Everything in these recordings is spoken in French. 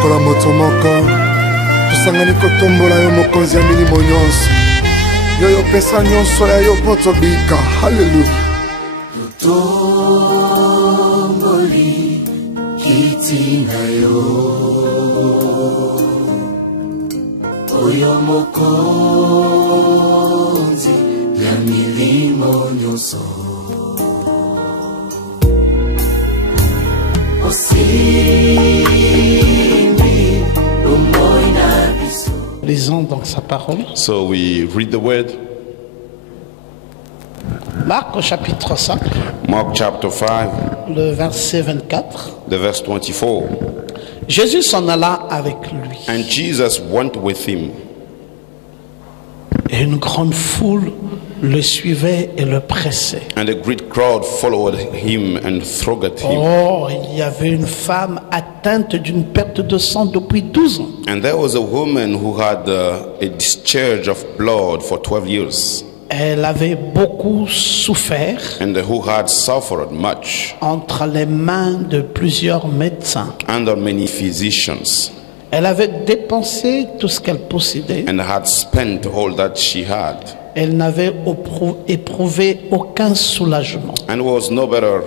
lokola moto moko tosangani kotombola yo mokonzi ya milimo nyonso yo yopesa nyonso ya yo mpo tobika. Haleluya. Totomboli kiti na yo oyo mokonzi ya milimo nyonso. Lisons donc sa parole. So we read the word. Marc au chapitre 5, Mark chapter 5, le verset 24. the verse 24. Jésus s'en alla avec lui. And Jesus went with him, Et une grande foule le suivait et le pressait. and a great crowd followed him and thronged him. Oh, il y avait une femme atteinte d'une perte de sang depuis 12 ans. And there was a woman who had a discharge of blood for 12 years, Elle avait beaucoup souffert and who had suffered much entre les mains de plusieurs médecins. under many physicians, Elle avait dépensé tout ce qu'elle possédait. and had spent all that she had, Elle n'avait éprouvé aucun soulagement. and was no better,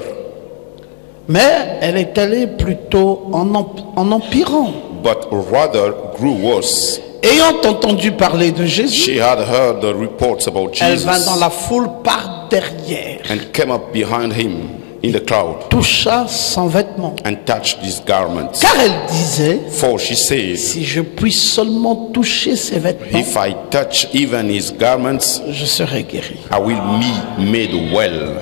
Mais elle est allée plutôt en empirant. but rather grew worse. Ayant entendu parler de Jésus, She had heard the reports about elle vint dans Jesus la foule par derrière, and came up behind him in the crowd toucha son vêtement. and touched his garments. Car elle disait, For she said, si je puis seulement toucher ses vêtements, if I touch even his garments, je serai guéri. I will be made well.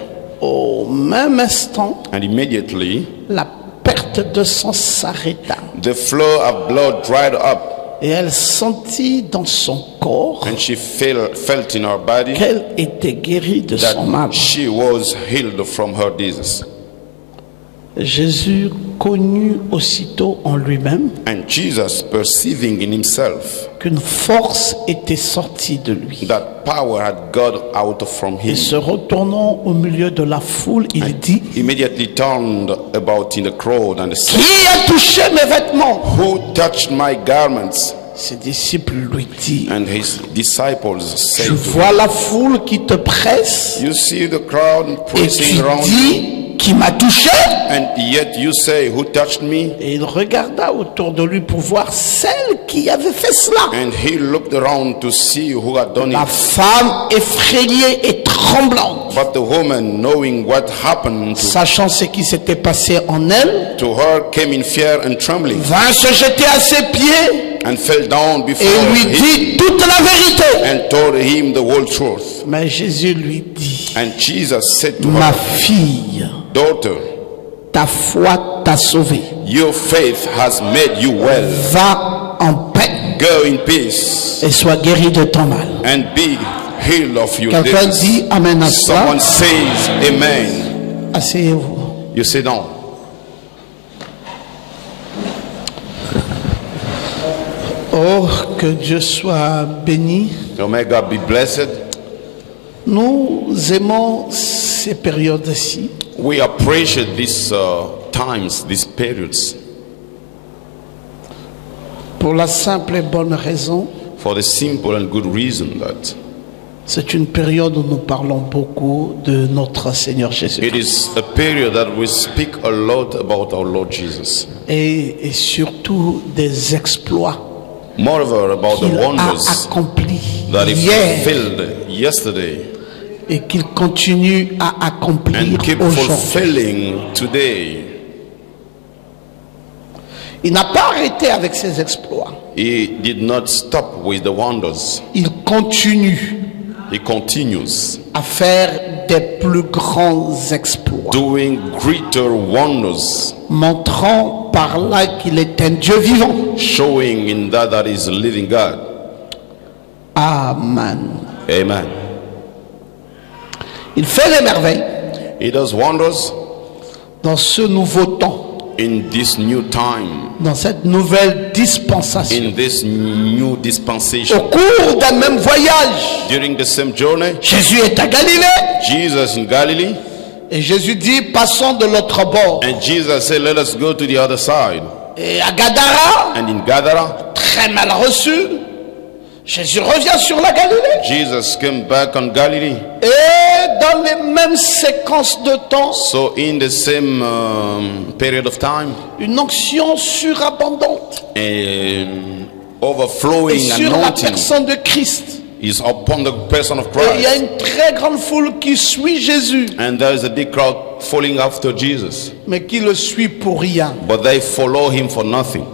Au même instant, And immediately la perte de sang s'arrêta. the flow of blood dried up, Et elle sentit dans son corps and she felt in her body qu'elle était guérie de son mal. that she was healed from her disease. Jésus connut aussitôt en lui-même And Jesus, perceiving in himself qu'une force était sortie de lui. that power had gone out from Et him, se retournant au milieu de la foule, il dit, immediately turned about in the crowd and said, qui a touché mes vêtements? Who touched my garments? Ses disciples lui dirent, And his disciples said je to vois la foule qui te presse him, You see the crowd et pressing tu around you, dis, qui m'a touché? and yet you say, Who touched me? Et il regarda autour de lui pour voir celle qui avait fait cela. And he looked around to see who had done La it. femme effrayée et tremblante, But the woman, knowing what happened sachant ce qui s'était passé en elle, to her, came in fear and trembling, vint se jeter à ses pieds and fell down before et lui him, dit toute la vérité. and told him the whole truth. Mais Jésus lui dit, And Jesus said to ma her, fille, Daughter, ta foi t'a sauvée. your faith has made you well. Va en paix Go in peace et sois guérie de ton mal. and be healed of your Quelqu'un disease. dit amen à ça. Someone says amen. Asseyez-vous. You sit down. Oh, que Dieu soit béni. So may God be blessed. Nous aimons ces périodes-ci We appreciate these times, these periods, pour la simple et bonne raison, for the simple and good reason that c'est une période où nous parlons beaucoup de notre Seigneur Jésus. it is a period that we speak a lot about our Lord Jesus. Et surtout des exploits Moreover, about the qu'il a wonders accomplis that He hier fulfilled yesterday et qu'il continue à accomplir and keep aujourd'hui. fulfilling today. Il n'a pas arrêté avec ses exploits. He did not stop with the wonders. Il continue He continues à faire des plus grands exploits, doing greater wonders, montrant par là qu'il est un Dieu vivant. showing in that is a living God. Amen. Amen. Il fait les merveilles He does wonders dans ce nouveau temps, in this new time, dans cette nouvelle dispensation. in this new Au dispensation. cours d'un même voyage, During the same journey, Jésus est à Galilée Jesus in Galilee, et Jésus dit passons de l'autre bord. and Jesus said, Let us go to the other side. Et à Gadara, And in Gadara, très mal reçu, Jésus revient sur la Galilée. Jesus came back on Galilee. Et dans les mêmes séquences de temps, So in the same period of time, une onction surabondante et overflowing sur la anointing personne de Christ. is upon the person of Et il y a Christ. une très grande foule qui suit Jésus, And there is a big crowd following after Jesus. mais qui le suit pour rien. But they follow him for nothing.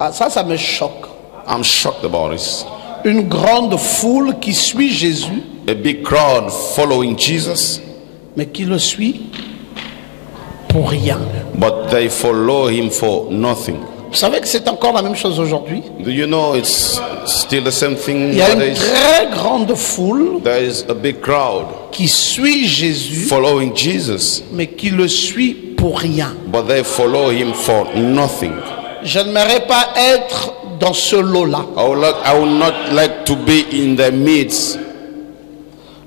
Ah, ça me choque. I'm shocked about this. Une grande foule qui suit Jésus, A big crowd following Jesus, mais qui le suit pour rien. but they follow him for nothing. Vous savez que c'est encore la même chose aujourd'hui. Do you know it's still the same thing Il y a une nowadays? très grande foule There is a big crowd qui suit Jésus, following Jesus, mais qui le suit pour rien. but they follow him for nothing. Je n'aimerais pas être dans ce lot-là. I would not like to be in their midst.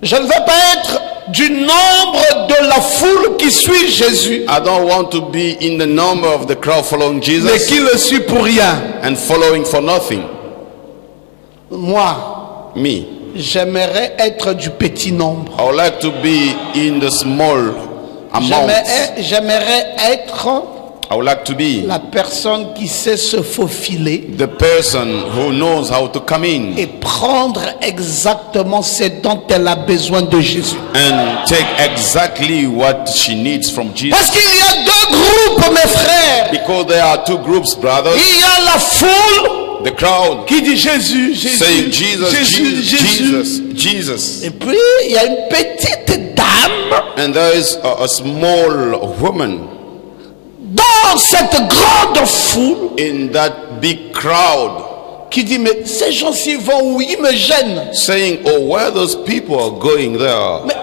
Je ne veux pas être du nombre de la foule qui suit Jésus, I don't want to be in the number of the crowd following mais Jesus qui le suit pour rien. and following for nothing. Moi, Me, j'aimerais être du petit nombre. I would like to be in the small amount. J'aimerais être I would like to be la personne qui sait se faufiler the person who knows how to come in et prendre exactement ce dont elle a besoin de Jésus. and take exactly what she needs from Jesus. Parce qu'il y a deux groupes, mes frères. Because there are two groups, brothers. Il y a la foule The crowd qui dit Jésus, Jésus, saying Jesus, Jésus, Jesus, Jésus. Jesus, Jesus. Et puis il y a une petite dame And there is a small woman dans cette grande foule in that big crowd qui dit mais ces gens-ci vont où? Ils me gênent. saying, oh, where those people are going there? Mais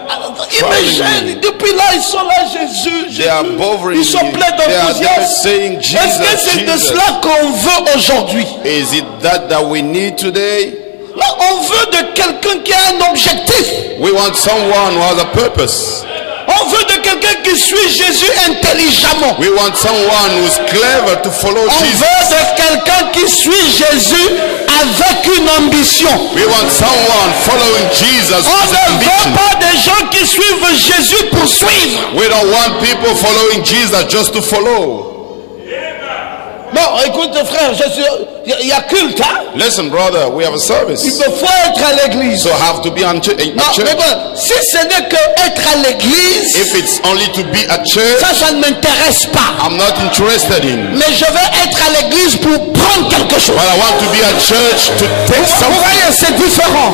ils me gênent. Depuis là ils sont là, Jésus, Jésus. They are bothering Ils sont you. pleins They are there d'enthousiasme. saying, Est-ce que Jesus, c'est de Jesus. cela qu'on veut aujourd'hui? Is it that we need today? Là on veut de quelqu'un qui a un objectif. We want someone who has a purpose. On veut de quelqu'un qui suit Jésus intelligemment. We want someone who's clever to follow On Jesus. veut de quelqu'un qui suit Jésus avec une ambition. We want someone following Jesus On with ne ambition. veut pas des gens qui suivent Jésus pour suivre. We don't want people following Jesus just to follow. Non, écoute frère, il y a culte, hein? Listen, brother, we have a Il service. me faut être à l'église. So have to be in Non, church. mais bon, si ce n'est que être à l'église, If it's only to be at church, ça ne m'intéresse pas. I'm not interested in. Mais je veux être à l'église pour prendre quelque chose. But I want to be at church to take Vous something. voyez, c'est différent.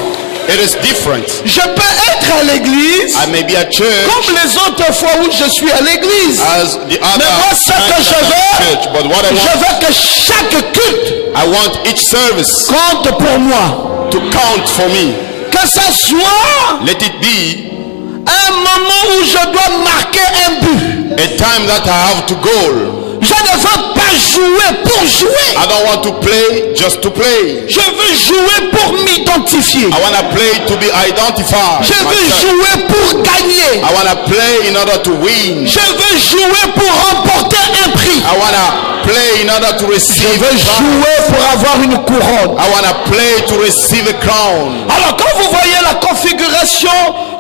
It is different. Je peux être à l'église I may be at church comme les autres fois où je suis à l'église. as the other Mais moi, ce que times je I'm at veux, church. But what I je want, veux que chaque culte I want each service compte pour moi. to count for me. Que ça soit Let it be un moment où je dois marquer un but. a time that I have to goal. Je ne veux pas jouer pour jouer. I don't want to play just to play. Je veux jouer pour m'identifier. I want to play to be identified. Je veux myself. jouer pour gagner. I want to play in order to win. Je veux jouer pour remporter un prix. I want to play in order to Je receive veux a crown. jouer pour avoir une couronne. I want to play to receive a crown. Alors quand vous voyez la configuration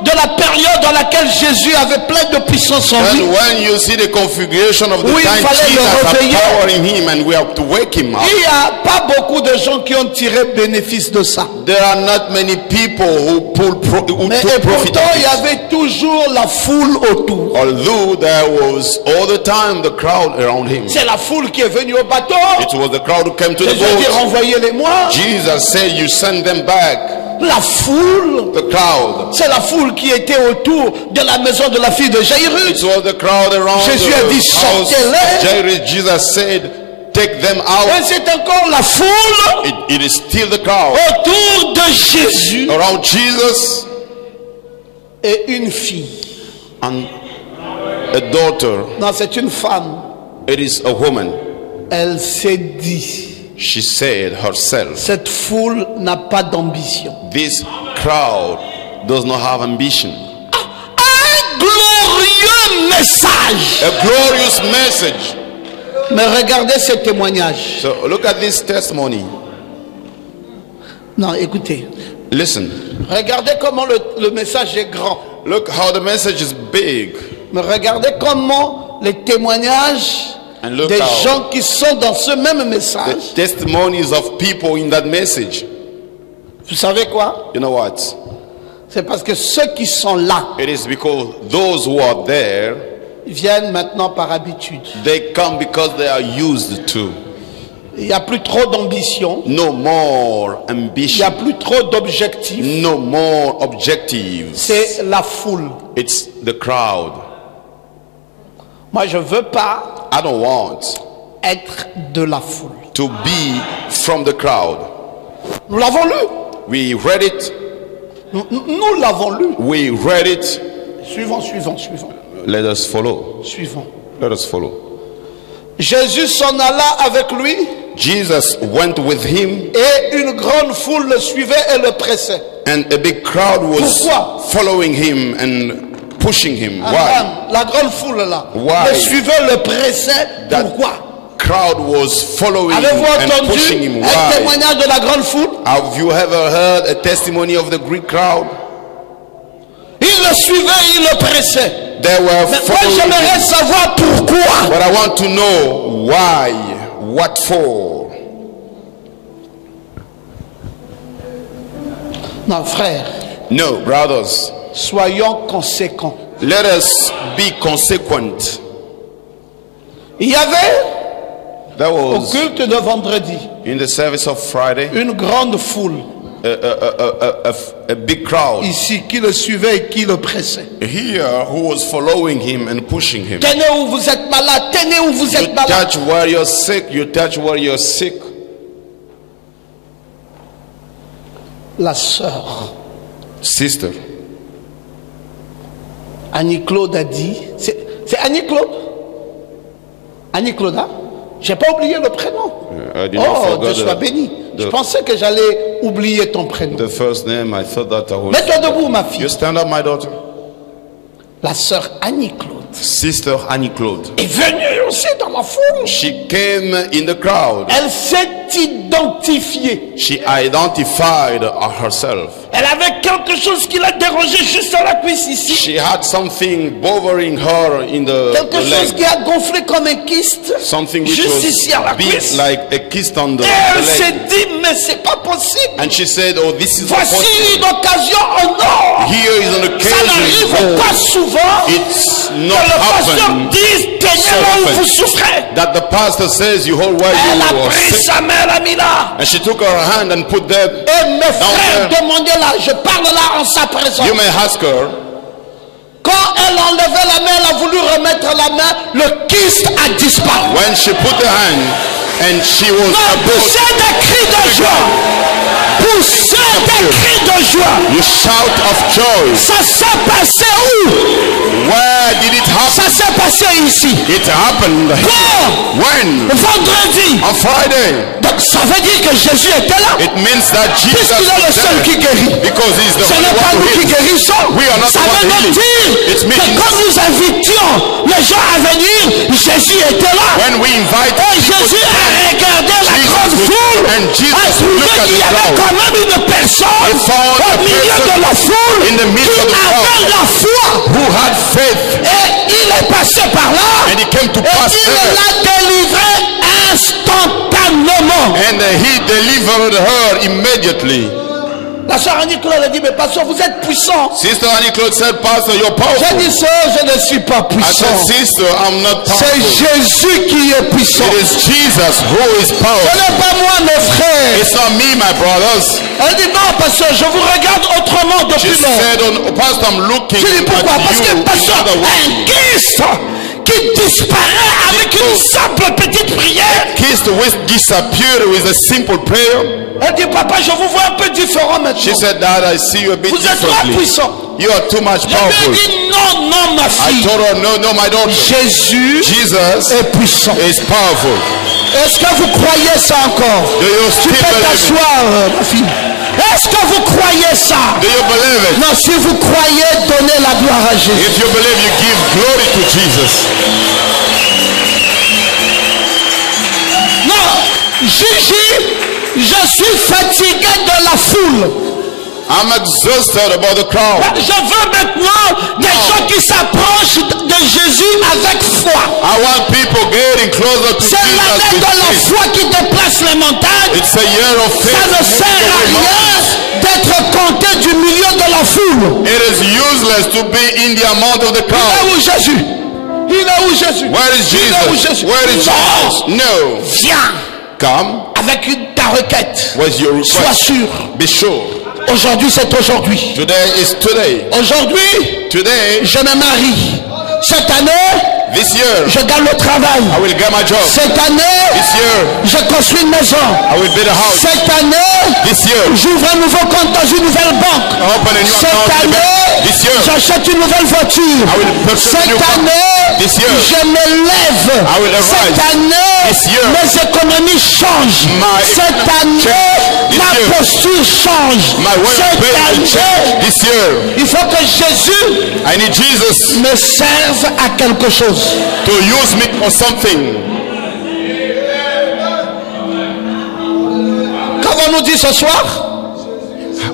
de la période dans laquelle Jésus avait plein de puissance en lui, And when you see the configuration of the Oui, il time fallait Jesus le has réveiller. power in him and we have to wake him up. il n'y a pas beaucoup de gens qui ont tiré bénéfice de ça. There are not many people who Mais took et profit pourtant, of il y this. avait toujours la foule autour. Although there was all the time the crowd around him. C'est la foule qui est venue au bateau. It was the crowd who came to the Jésus a dit boat. renvoyez-les-moi. Jesus said, you send them back. La foule, The crowd. c'est la foule qui était autour de la maison de la fille de It Jairus. was the crowd around Jésus a dit, the house. sortez-les. Jairus, Jesus said, take them out. Et c'est encore la foule It is still the crowd autour de Jésus around Jesus et une fille. and a daughter. Non, c'est une femme. It is a woman. Elle s'est dit, She said herself, cette foule n'a pas d'ambition. this crowd does not have ambition. Un glorieux message. A glorious message. Mais regardez ce témoignage. So look at this testimony. Non, écoutez. Listen. Regardez comment le message est grand. Look how the message is big. Mais regardez comment les témoignages And look des how gens qui sont dans ce même the message. testimonies of people in that message. Vous savez quoi? You know what? C'est parce que ceux qui sont là It is because those who are there, viennent maintenant par habitude. they come because they are used to. Il n'y a plus trop d'ambition. No more Il n'y a ambition. plus trop d'objectifs. No more objectives. C'est la foule. It's the crowd. Moi, je ne veux pas I don't want être de la foule. to be from the crowd. Nous l'avons lu. We read it. Nous l'avons lu. We read it. Suivons. Let us follow. Suivons. Let us follow. Jésus s'en alla avec lui Jesus went with him, et une grande foule le suivait et le pressait. and a big crowd was Pourquoi? following him and pushing him. Why? Amen. La grande foule là. Why? Le suivait, le pressait. That Pourquoi? crowd was following him Avez-vous and pushing entendu him. un Why? témoignage de la grande foule? Have you ever heard a testimony of the Greek crowd? Il le suivait, il le pressait. They were Mais moi following j'aimerais him. savoir pourquoi. But I want to know why. What for? Non frère, No, brothers. soyons conséquents. Let us be consequent. Il y avait There au was culte de vendredi in the service of Friday une grande foule a big crowd ici qui le suivait et qui le pressait. here who was following him and pushing him. Tenez où vous êtes malade, tenez où vous You êtes malade. touch where you're sick, you touch where you're sick. La sœur Sister, Annie-Claude a dit, c'est Annie-Claude? Annie-Claude, hein? J'ai pas oublié le prénom. I did not Oh, forget Dieu soit béni. the- Je pensais que j'allais oublier ton prénom. the first name. I thought that I was. Mets-toi debout, ma fille. You stand up, my daughter. La sœur Annie-Claude Sister Annie Claude. est venue aussi dans la foule. She came in the crowd. Elle s'est identifiée. She identified herself. Elle avait quelque chose qui la dérangeait juste à la cuisse ici. She had something bothering her in the Quelque chose leg. qui a gonflé comme un kyste. Something which Juste was ici à la big cuisse. like a kyst on the Et elle s'est leg. dit, mais c'est pas possible. And she said, oh, this is not Voici possible. une occasion en or. Here is an Ça n'arrive occasion. pas souvent It's que not le pasteur happened dise, tenez so là où often vous souffrez. that the pastor says you hold where Elle a you are pris sick. sa main, elle a mis là. And she took her hand and put that. Et mes frères, there. demandez-la, je parle là en sa présence. You may ask her. Quand elle enlevait la main, elle a voulu remettre la main, le kyste a disparu. When she put her hand and she was Non, about, poussez des cris de joie. Poussez des cris de joie. you shout of joy. Ça s'est passé où? Where did it Ça happen? s'est passé ici. It happened. Quand? When? Vendredi. On Friday. Donc ça veut dire que Jésus était là. It means that Jesus Puisqu'il est le was seul qui there. guérit. Because he's the Ce only n'est pas one nous who qui heals. guérissons. We are not Ça the one veut donc healing. dire It que means quand nous invitions les gens à venir, Jésus était là. when we invite Et people Jésus to a regardé la Jesus grande would- foule. and Jesus A trouvé looked at qu'il y the avait crowd. quand même une personne He found au a milieu person de la foule in the midst qui of the crowd. avait la foi. who had faith, Et il est passé par là. and he came to Et pass il there, l'a délivré instantanément. and he delivered her immediately. La sœur Annie-Claude a dit, mais pasteur, vous êtes puissant. Sister Annie Claude said, Pastor, you're J'ai powerful. dit, sœur, je ne suis pas I puissant. said, Sister, I'm not C'est powerful. Jésus qui est puissant. It is Jesus who is Ce powerful. n'est pas moi, mes frères. It's not me, my brothers. Elle dit, non, pasteur, je vous regarde autrement She depuis longtemps. said, Pastor, I'm looking Je dis, pourquoi? at Parce you que, in pasteur, other ways. un Christ qui disparaît avec une simple petite prière. Kiss the which disappeared with a simple prayer. Elle dit, papa, je vous vois un peu différent She maintenant. said, Dad, I see you a bit Vous êtes trop differently. puissant. You are too much Je lui powerful. ai dit, non, non, ma I fille. told her, no, my daughter. Jésus Jesus est puissant. is powerful. Est-ce que vous croyez ça encore? Do you Tu still peux believe it? t'asseoir, ma fille. Est-ce que vous croyez ça? Do you believe it? Non, si vous croyez, donnez la gloire à Jésus. If you believe, you give glory to Jesus. Gigi, je suis fatigué de la foule. I'm exhausted about the crowd. Je veux maintenant des gens qui s'approchent de Jésus avec foi. I want people getting closer to C'est l'année Jesus de la with faith. foi qui déplace les montagnes. It's a year of faith. Ça ne sert à rien d'être compté du milieu de la foule. It is useless to be in the amount of the Il est crowd. où Jésus? Il est où Jésus? Where is Il est où Jesus? Jésus? Where is Jesus? No. Viens Come avec ta requête. with your Sois request. sûr. Be sure. Aujourd'hui, c'est aujourd'hui. Today is today. Aujourd'hui, Today, je me marie. Cette année, this year, je gagne le travail. I will get my job. Cette année, This year, je construis une maison. I will build a house. Cette année, This year, j'ouvre un nouveau compte dans une nouvelle banque. I open a new Cette account in the bank. année, This year, j'achète une nouvelle voiture. I will purchase a new Cette car. année, This year, je me lève. I will arise. Cette année, This year, mes économies changent. my Cette année, change. This ma year, posture change. my way of Cette paying will change. année, This year, il faut que Jésus I need Jesus me serve à quelque chose. to use me for something. Qu'avons-nous dit ce soir?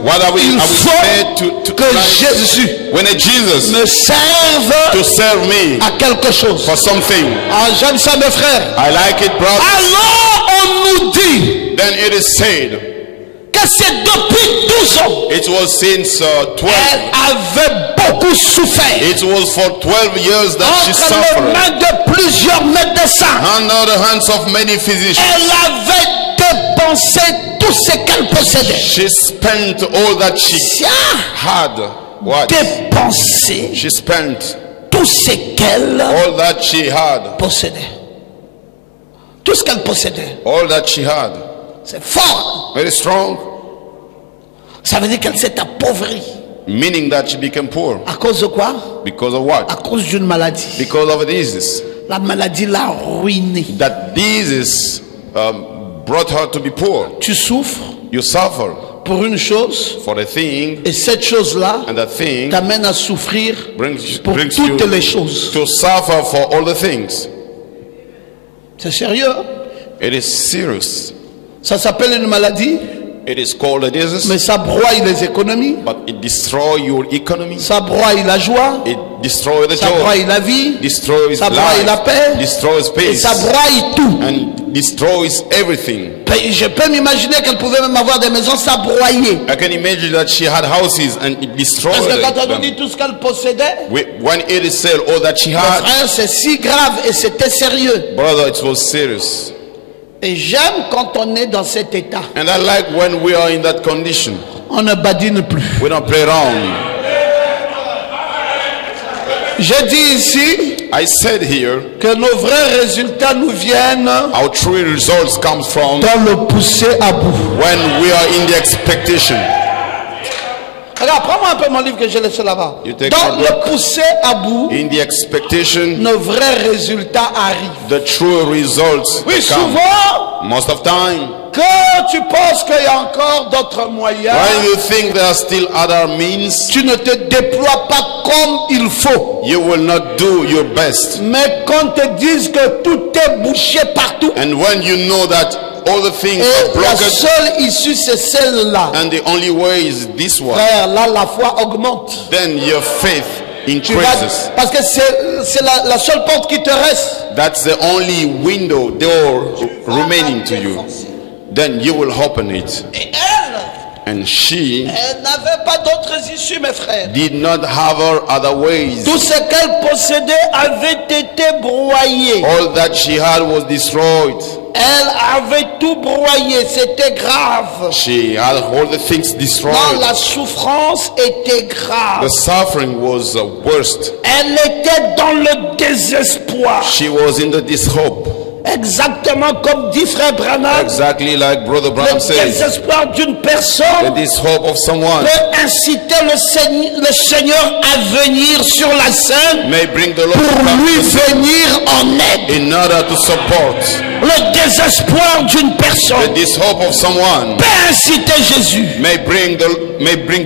What are we Il said faut to que Jésus when a Jesus me serve to serve me à quelque chose. for something? Ah, j'aime ça, mes frères. I like it, brother. Alors, on nous dit Then it is said, que c'est depuis 12 ans. it was since 12. Elle avait beaucoup souffert. It was for 12 years that she Entre les suffered. mains de plusieurs médecins. Under the hands of many physicians. Elle avait dépensé tout ce qu'elle possédait. She spent all that she Tiens, had. What? dépensé She spent tout ce qu'elle all that she had. possédait. Tout ce qu'elle possédait. All that she had. C'est fort. Very strong. Ça veut dire qu'elle s'est appauvrie. Meaning that she became poor. À cause de quoi? Because of what? À cause d'une maladie. Because of a disease. La maladie l'a ruinée. That disease brought her to be poor. Tu souffres You suffer pour une chose for a thing, et cette chose-là and that thing t'amène à souffrir brings pour you toutes les choses. to suffer for all the things. C'est sérieux, hein? It is serious. Ça s'appelle une maladie, It is called a disease, mais ça broie les économies, but it destroys your economy. ça broie la joie, It destroys the ça broie joy, la vie, destroys ça broie la life, paix, destroys et peace, ça broie tout. and destroys everything. Je peux m'imaginer qu'elle pouvait même avoir des maisons, ça broyait. I can imagine that she had houses and it destroyed Parce que quand on nous them. dit tout ce qu'elle possédait, When it is said all that she had, frère, c'est si grave et c'était sérieux. brother, it was serious. Et j'aime quand on est dans cet état. And I like when we are in that condition. On ne badine plus. We don't play around. J'ai dit ici I said here, que nos vrais résultats nous viennent our true results come from dans le pousser à bout. when we are in the expectation. Regarde, prends-moi un peu mon livre que j'ai laissé là-bas. You take Dans my book. le pousser à bout, In the expectation, nos vrais résultats arrivent. the true results Oui, come. souvent, Most of time, quand tu penses qu'il y a encore d'autres moyens, when you think there are still other means, tu ne te déploies pas comme il faut. you will not do your best. Mais quand te disent que tout est bouché partout, And when you know that all the things are et la blocked, seule issue c'est celle-là, and the only way is this one, frère, là la foi augmente. then your faith Tu vas, increases. parce que c'est la seule porte qui te reste. That's the only window, door remaining to you. Then you will open it. Et elle, And she elle n'avait pas d'autres issues, mes frères. did not have her other ways. Tout ce qu'elle possédait avait été broyé. All that she had was destroyed. Elle avait tout broyé, c'était grave. She had all the things Non, destroyed. la souffrance était grave. The suffering was worst. Elle était dans le désespoir. She was in the dishope. Exactement comme dit frère Branham. Exactly like Brother Branham Le says. désespoir d'une The personne dishope of someone peut inciter le Seigneur à venir sur la scène may bring the Lord pour lui to come venir en aide. in order to support. Le désespoir d'une The personne dishope of someone peut inciter Jésus, may bring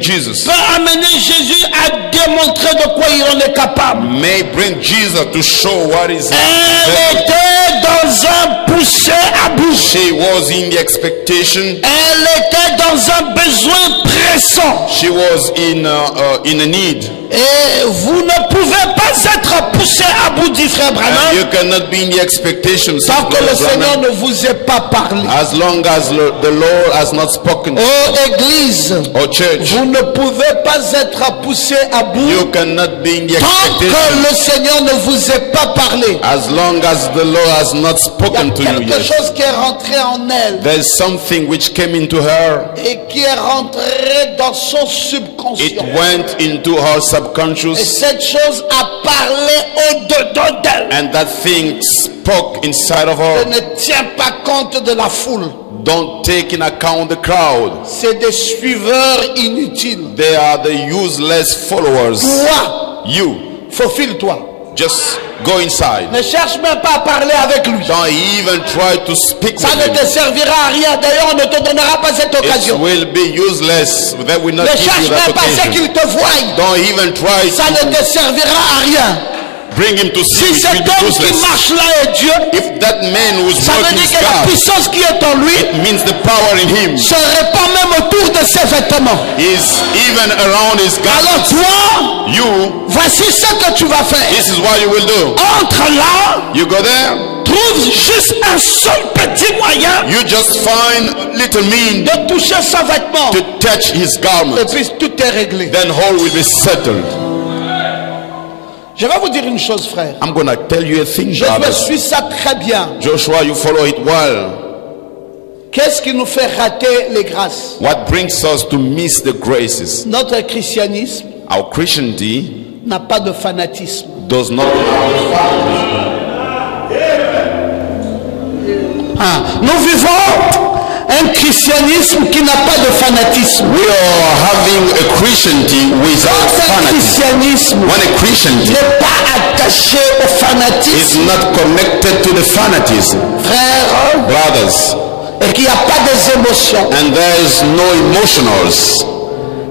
Jesus. peut amener Jésus à démontrer de quoi il en est capable. May bring Jesus to show what is Elle there. était dans un poussé à bout. She was was in the expectation. Elle était dans un besoin pressant. She was in a need. Et vous ne pouvez pas être poussé à bout, dit frère And Branham, you cannot be in the expectation, tant que le Brother Seigneur Branham, ne vous ait pas parlé. as long as the Lord has not spoken. Oh Église, Oh church, vous ne pouvez pas être poussé à bout you cannot be in the tant que expectation le Seigneur ne vous ait pas parlé. as long as the Lord has not Il y a spoken to you quelque yet. chose qui est rentré en elle There's something which came into her. et qui est rentré dans son It subconscient. went into her Et subconscious, cette chose a parlé au-dedans d'elle. and that thing spoke inside of her. Elle ne tient pas compte de la foule. Don't take in account the crowd. C'est des suiveurs inutiles. They are the useless followers. Toi, You faufile-toi. just go inside. Ne cherche même pas à parler avec lui. Don't even try to speak Ça with ne te him. servira à rien. D'ailleurs, on ne te donnera pas cette It occasion. will be useless. They will Ne not give cherche you that même pas à ce occasion. qu'il te voie. Don't even try Ça ne to te servira à rien. bring him to see. Si It cet will be homme qui useless. marche là est Dieu, If that man who's ça veut working dire is que la God, puissance qui est en lui it means the power in him se répand même autour de ses vêtements. is even around his Alors God. toi, You, voici ce que tu vas faire. this is what you will do. Entre là, You go there, trouve juste un seul petit moyen you just find little mean de toucher son vêtement. to touch his Et garment. puis tout est réglé. Then all will be settled. Je vais vous dire une chose, frère. I'm gonna tell you a thing, Je brothers. suis ça très bien. Joshua, you follow it well. Qu'est-ce qui nous fait rater les grâces? What brings us to miss the graces? Notre christianisme Our Christianity n'a pas de fanatisme. does not. Nous vivons un christianisme qui n'a pas de fanatisme. We are having a Christianity without Un fanatism. christianisme When a Christianity n'est pas attaché au is fanatisme, not connected to the fanatism, frère, brothers, et qu'il n'y a pas des émotions. and there is no emotionals,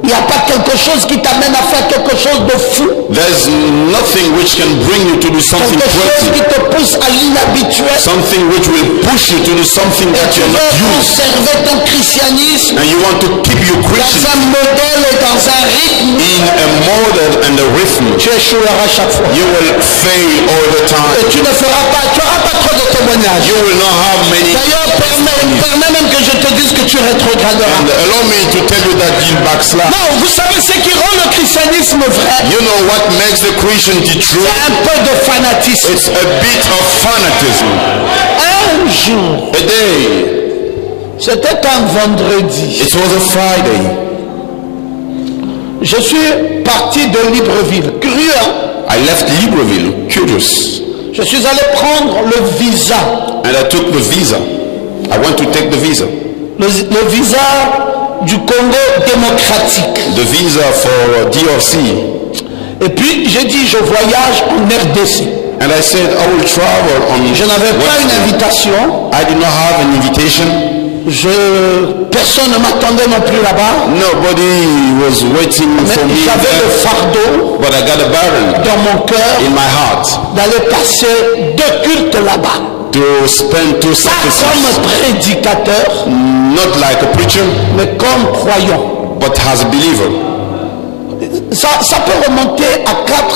Il n'y a pas quelque chose qui t'amène à faire quelque chose de fou. there's nothing which can bring you to do something Quelque chose qui crazy, te pousse à l'inhabituel. something which will push you to do something Et that tu you're veux not used, conserver ton christianisme and you want to keep your dans Christian un modèle et dans un rythme. in a model and a rhythm. Tu échoueras chaque fois. You will fail all the Et time. tu ne feras pas, tu n'auras pas trop de témoignages. You will not have many. D'ailleurs, permets même que je te dise que tu rétrograderas. And allow me to tell you that you'll backslide. Non, vous savez ce qui rend le christianisme vrai? You know what makes the Christianity true? Un peu de fanatisme. It's a bit of fanatism. Un jour, A day, c'était un vendredi. it was a Friday. Je suis parti de Libreville. Curieux, hein? I left Libreville, curious, Je suis allé prendre le visa. and I took the visa. I went to take the visa. Le visa du Congo démocratique. The visa for DRC. Et puis, j'ai dit, je voyage en RDC. And I said, I will travel on. Je n'avais pas une invitation. I did not have an invitation. Personne ne m'attendait non plus là-bas. Nobody was waiting Mais for me j'avais le there. fardeau But I got a burden dans mon cœur in my heart d'aller passer 2 cultes là-bas. to spend 2 Pas services. comme prédicateur, Not like a preacher, mais comme croyant. but as a believer. Ça peut remonter à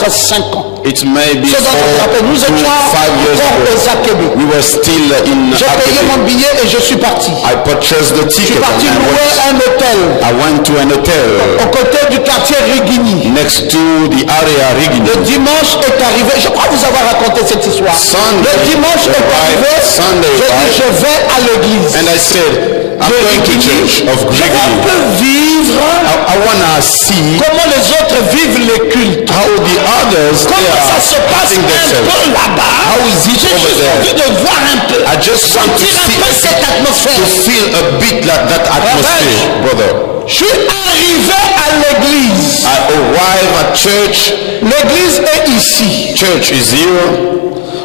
4-5 ans. It may be Ce dont je me rappelle, nous 4 to étions 5 years encore ago. aux Akébé. We were still in J'ai payé Akebe. mon billet et je suis parti. I purchased the Je suis ticket parti and louer un hôtel I went to an hotel aux côtés du quartier Rigini. next to the area Rigini. Le dimanche est arrivé, je crois vous avoir raconté cette histoire. Sunday Le dimanche est arrivé, Sunday je dis arrived. je vais à l'église. And I said, I'm going to church of Je Rigini. peux vivre I want to see comment les autres vivent les cultes. how the others they Comment ça are se passe acting un themselves. peu là-bas. How is it J'ai over juste there? envie de voir un peu. I just want to Sentir un see, peu cette atmosphère. to feel a bit like that atmosphere, brother. Je suis arrivé à l'église. I arrive at church. L'église est ici. Church is here.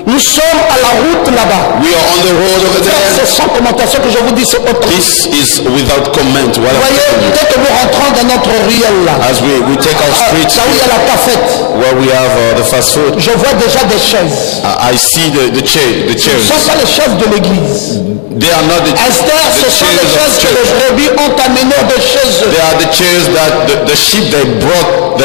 Nous sommes à la route là-bas. We are on the road over there. C'est sans commentation que je vous dis, c'est autre. This is without comment. What Vous voyez, dès que nous rentrons dans notre ruelle là, as we take our streets là où il y a la cafette, where we have the fast food, je vois déjà des chaises. I see the Ce ne chairs. sont pas les chaises de l'église. They are not the Esther, ce sont les chaises chairs of que les church. brebis ont amenées de chez eux. They are the chairs that the sheep they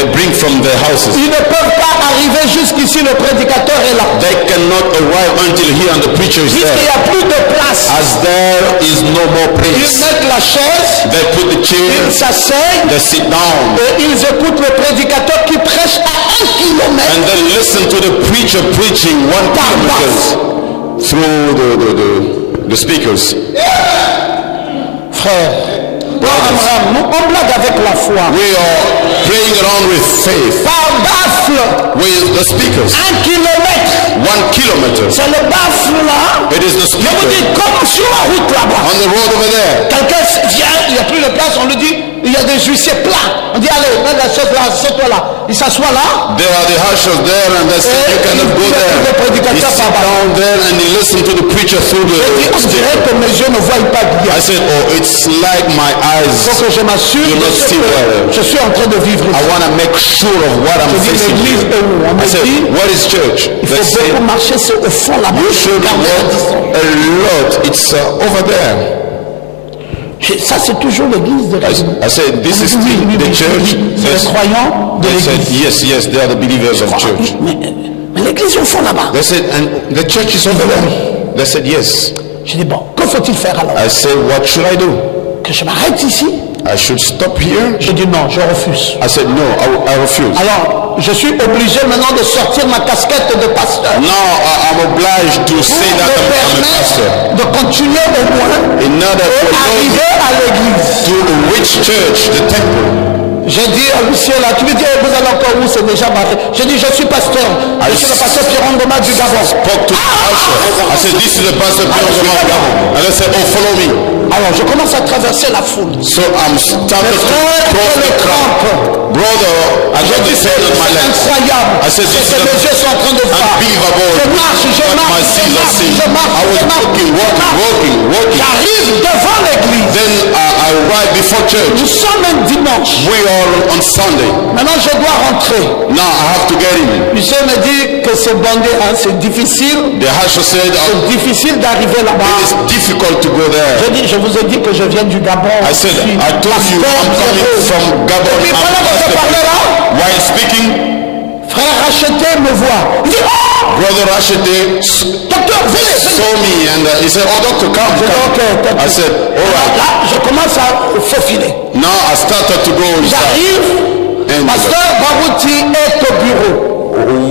bring from their houses. Ils ne peuvent pas arriver jusqu'ici, le prédicateur est là. They cannot arrive until here and the preacher is Puisqu'il n'y there. a plus de place. As there is no more Ils place, mettent la chaise, they put the ils chairs, s'asseyent they sit down, et ils écoutent le prédicateur qui prêche à 1 kilomètre. and then listen to the preacher preaching 1 kilometer through the speakers. Frère, on blague avec la foi. We are playing around with faith, Par baffle, with the speakers. 1 kilomètre. 1 kilometer. C'est le baffle là. It is the Je vous speaker dis, comme sur la route là-bas. on the road over there. Quelqu'un vient, il n'y a plus de place, on lui dit, il y a des huissiers plats. On dit, allez, mets la chaise là, assieds-toi là. Il s'assoit là. There are the ushers there, and they say you cannot go there. He sit down there and he listen to the preacher through Je dis, the on dirait speaker. que mes yeux ne voient pas bien. I said, oh, it's like my Il eyes. faut que je m'assure You de don't ce see que well. je suis en train de vivre. I want to make sure of what I'm Je dis, facing l'église here. est où? On I me said, dit, what is church? il They faut say, beaucoup marcher, c'est au fond là-bas. you should walk a lot. It's over there. Ça, c'est toujours l'église de la vie. I said, this is Oui, oui, the oui, church. oui, c'est les croyants de They said, l'église. yes, they are the believers of church. Mais l'église est au fond là-bas. They said, and the church is over there. They said, yes. Je dis, bon, que faut-il faire alors? I said, what should I do? Que je m'arrête ici? I should stop here? Je dis non, je refuse. I said, no, I refuse. Alors, je suis obligé maintenant de sortir ma casquette de pasteur. Now I'm obliged to say Pour that me I'm a pastor. permettre de continuer au moins In order et for arriver à l'église. to which church? The temple. J'ai dit à Lucien là, tu me dis, vous allez encore où? C'est déjà barré. J'ai dit, je suis pasteur. Je suis le pasteur Pierre Ngoma du Gabon. Spoke to the usher. I said, this is the pastor Pierre Ngoma of Gabon. And they said, oh, follow me. Alors, je commence à traverser la foule. So I'm started to Frère, cross the crowd. Brother, I got the C'est sand on my legs. incroyable. I said, this is Mes yeux sont en train de voir. unbelievable. Je marche, je What my marche, je sins are marche, seen. je marche, I was je marche. walking. J'arrive devant l'église. Then I arrived before church. Nous sommes un dimanche. We are on Sunday. Maintenant, je dois rentrer. Now I have to get in. Lucien me dit que c'est bondé, hein, c'est difficile. The usher said, C'est difficile d'arriver là-bas. it is difficult to go there. Je vous ai dit que je viens du Gabon. I said, Je suis I told you pasteur I'm coming Pierrot. from Gabon. Et puis I'm pendant que je pastor. parlais là, While speaking, frère Racheté me voit. Il dit, oh, Brother Rashide docteur, venez. saw me and he said, oh, doctor, come. Je dis, ok, I said, all right. Là, je commence à faufiler. Now I started to go inside. J'arrive, And pasteur Barouti est au bureau.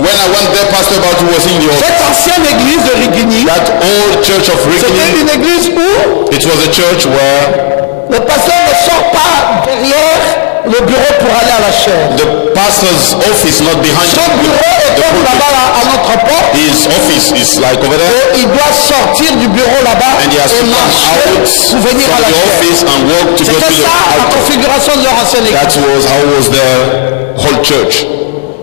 when I went there, Pastor Batu was in the office. Cette ancienne église de Rigini, That old church of c'était Rigini, une église où it was a church where le pasteur ne sort pas derrière le bureau pour aller à la chaire. the pastor's office not behind Son bureau est comme là-bas à notre porte. his office is like over there, Et il doit sortir du bureau là-bas and he has to et come marcher out pour venir à from la the chaire. office and walk to go to C'était the ça la altar. configuration de leur ancienne église. That was how was the whole church.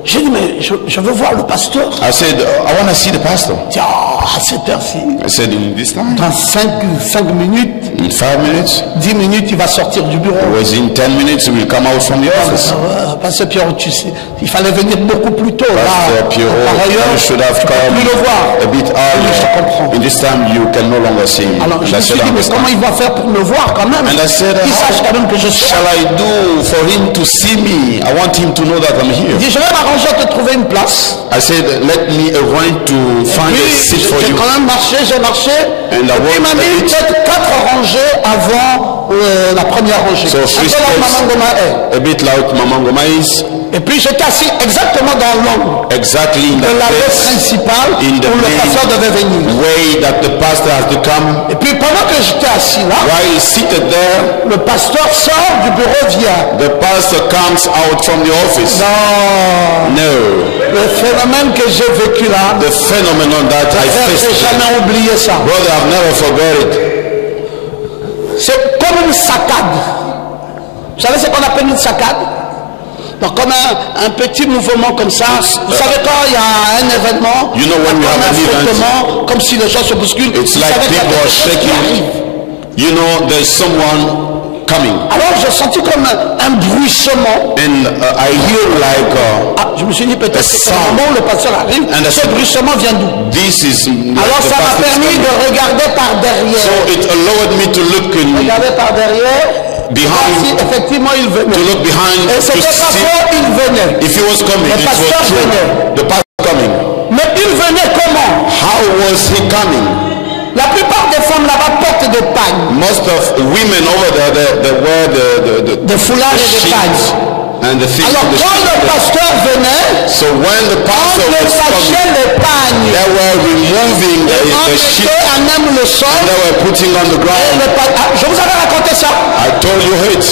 J'ai dit, mais je veux voir le pasteur. I said, I want to see the pastor. Il dit, ah, à cette heure-ci, I said, in this time, dans 5 minutes, in 5 minutes, 10 minutes, il va sortir du bureau. was in 10 minutes, he will come out from the office. Pasteur Pierrot, tu sais, il fallait venir beaucoup plus tôt. Là, Pastor Pierrot, par ailleurs, you should have tu peux come plus le voir. a bit Je earlier. comprends. In this time, you can no longer see him. Alors, je me I suis said, dit, I mais comment understand. il va faire pour me voir quand même? And I said, Il sache quand même que je suis. shall I do for him to see me? I want him to know that I'm here. Il dit, je vais m'arranger à te trouver une place. I said, let me arrange to find a Puis, seat for j'ai you. quand même marché, j'ai marché. And I Et puis, il m'a walked a mis bit. peut-être 4 rangées avant la première rangée. So, Un 3 peu là où Maman steps, Goma est. a bit like Mamangoma is, Et puis, j'étais assis exactement dans l'angle exactly in de the la rue place, principale in the où le pasteur devait venir. main way that the pastor has to come. Et puis, pendant que j'étais assis là, While he's seated there, le pasteur sort du bureau, vient. the pastor comes out from the office. Non, No, le phénomène que j'ai vécu là, the phenomenon that I frère, faced. j'ai jamais oublié ça. Brother, I've never forgot it. C'est comme une saccade. Vous savez ce qu'on appelle une saccade? Donc comme un petit mouvement comme ça, vous savez quand il y a un événement, You know when we have an event, comme si les gens se bousculent, it's vous like savez qu'il y a people quelque are chose qui arrive. shaking. You know there's someone coming. Alors j'ai senti comme un bruissement. And I hear like Ah, je me suis dit peut-être a que c'est sound. le moment où le pasteur arrive. And Ce bruissement vient d'où? this is Alors the ça m'a pastor is permis coming. de regarder par derrière. So it allowed me to look Regarder par derrière. Behind. voir si effectivement il venait. to look behind Et to c'était pas see faux, il venait. if he was coming. Le It pasteur was true. venait. The pastor coming. Mais il venait comment? How was he coming? La plupart des femmes là-bas portent des pagnes, Most of women over there, they wear the des foulards et des pagnes. sheets and the things. Alors quand le pasteur venait, So when the on pastor was détachait coming, les pagnes. they were removing On the sheet mettait à même le sol. and they were putting on the Et ground. je vous avais raconté ça. I told you it.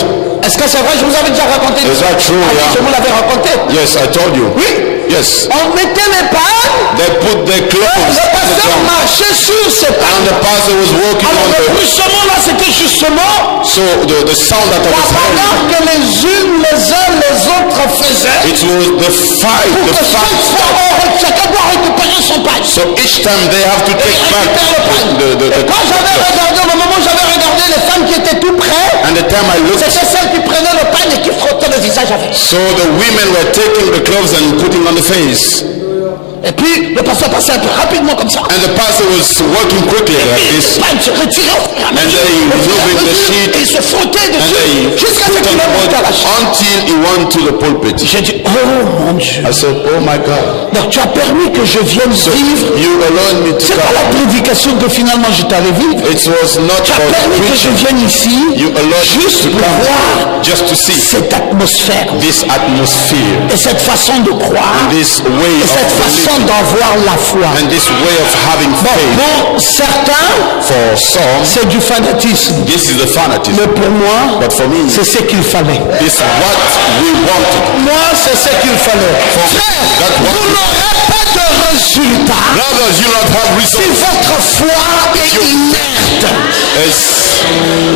Est-ce que c'est vrai? Je vous avais déjà raconté. Is that true? Ah oui, Yeah. je vous l'avais raconté. Yes, I told you. Oui. Yes. On mettait les pagnes. They put their Le clothes on the pasteur ground. marchait sur ces And pagnes. the pastor was walking Alors on le the. bruissement là, c'était justement So the sound that I was pendant hearing, que les unes, les uns, les autres faisaient. it was the fight, Pour the que chaque fight. fois, chacun doit récupérer son pagne. So each time they have to Et take il back récupère le pagne. the Et quand j'avais regardé, au moment où j'avais regardé les femmes qui étaient tout près, and the time I looked, c'était celles qui prenaient le pagne et qui frottaient le visage avec. so the women were taking the clothes and putting on the face. Et puis le pasteur passait un peu rapidement comme ça. And the pastor was working quickly like Et this. le pagne se retirait au fur et à And mesure, they au fur et à removing the mesure, sheet. et il se frottait And dessus they jusqu'à ce put qu'il on the ait monté à la board chaise. until he went to the pulpit. J'ai dit, oh mon Dieu. I said, oh my God. Donc tu as permis que je vienne vivre. You allowed me to C'est pas la come. prédication que finalement j'étais allé vivre. It was not Tu as for permis que je preaching. vienne ici You allowed me juste to pour voir come just to see cette atmosphère this atmosphere, et cette façon de croire this way et of cette façon believing, d'avoir la foi. and this way of having Bon, faith. pour certains, For some, c'est du fanatisme. this is the fanatism. Mais pour moi, But for me, c'est ce qu'il fallait. it's what we wanted. Moi, c'est ce qu'il fallait. Frère, That's what vous we- n'aurez pas de résultat Brothers, you not have si results. votre foi est inerte.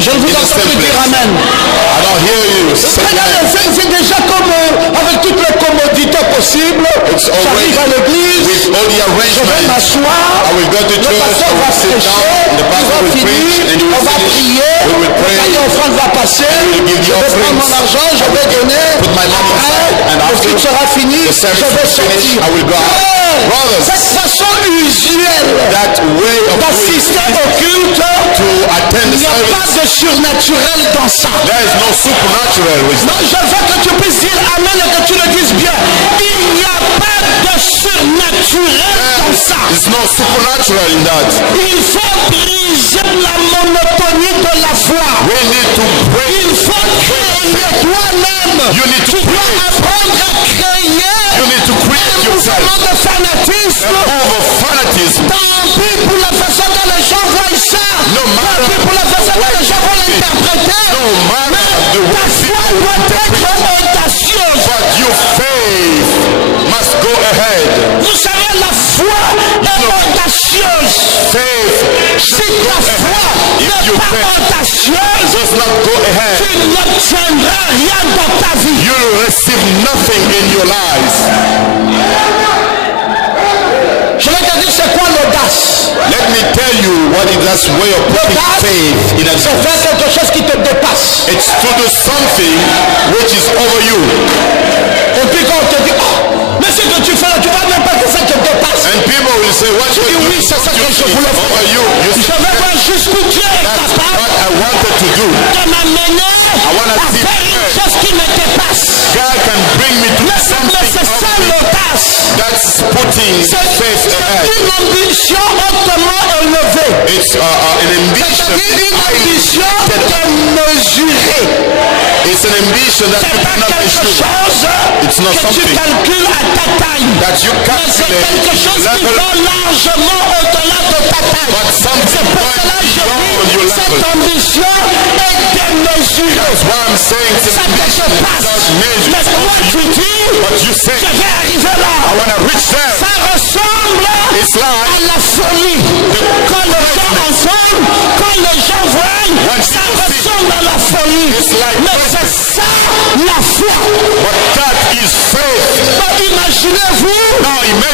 Je ne vous It's a entends plus simple. dire amen. I don't hear you. Say Regardez, amen. c'est déjà comme avec toutes les commodités possibles. It's J'arrive à l'église, with all the je vais arrangements. m'asseoir, I will go to le church, pasteur I va will sit prêcher, down, the il pastor va will finir, preach, and you on will va finish. prier, We will le pray. panier offrande va passer, will give je the vais prendre offerings. mon argent, je vais donner, Put my money aside, and après, le after culte sera fini, the je service vais is finished, sortir. I will go out. Frère, Brothers, cette façon usuelle that way of doing d'assister au culte, to attend il the n'y a pas service, de surnaturel dans ça. there is no supernatural wisdom. Non, je veux que tu puisses dire amen et que tu le dises bien. Il n'y a pas de surnaturel dans ça. There's no supernatural in that. Il faut briser la monotonie de la foi. We need to pray. Il faut créer toi-même. You need to Tu dois create. apprendre à créer You need to create un yourself. mouvement de fanatisme. Over fanatism. Tant pis pour la façon dont les gens voient ça. No matter Tant pis pour la façon dont les gens vont l'interpréter. No matter the Mais way ta foi people doit interpret. être audacieuse. But your faith must go ahead. Vous savez, la foi est audacieuse. Faith Si should go ta foi ahead. If n'est your pas faith audacieuse, does not go ahead, tu n'obtiendras rien dans ta vie. you will receive nothing in your lives. Je vais te dire c'est quoi l'audace. Let me tell you what is that way of putting faith in a C'est faire quelque chose qui te dépasse. It's to do something which is over you. Et puis quand on te dit, oh, mais ce que tu fais là, tu vois même pas que ça te dépasse. And people will say, what Tu you dis do oui, c'est ça que je is voulais over faire. you. You Je say, vais voir jusqu'où Dieu est that's capable what I wanted to do. de m'amener wanna à see faire une God. chose qui me dépasse. God can bring me to Mais c'est something ça of me. l'audace. That's putting faith ahead. C'est une ambition hautement élevée. It's an ambition. C'est une ambition démesurée. It's an ambition that C'est you pas cannot quelque pursue. chose It's not que tu something calcules à ta taille. that you Mais c'est quelque calculate chose qui level, va largement au-delà de ta taille. but C'est something pour cela going que je beyond dis, your cette level. ambition est démesurée. That's why I'm saying it's Ça an te ambition dépasse. without measure. Mais toi tu dis, But you say, je vais arriver là. I want to reach there. Ça ressemble It's like à la folie. Quand les gens ensemble, quand les gens voient, ça ressemble à la folie. It's like Mais c'est ça la foi. but that is faith. Imaginez-vous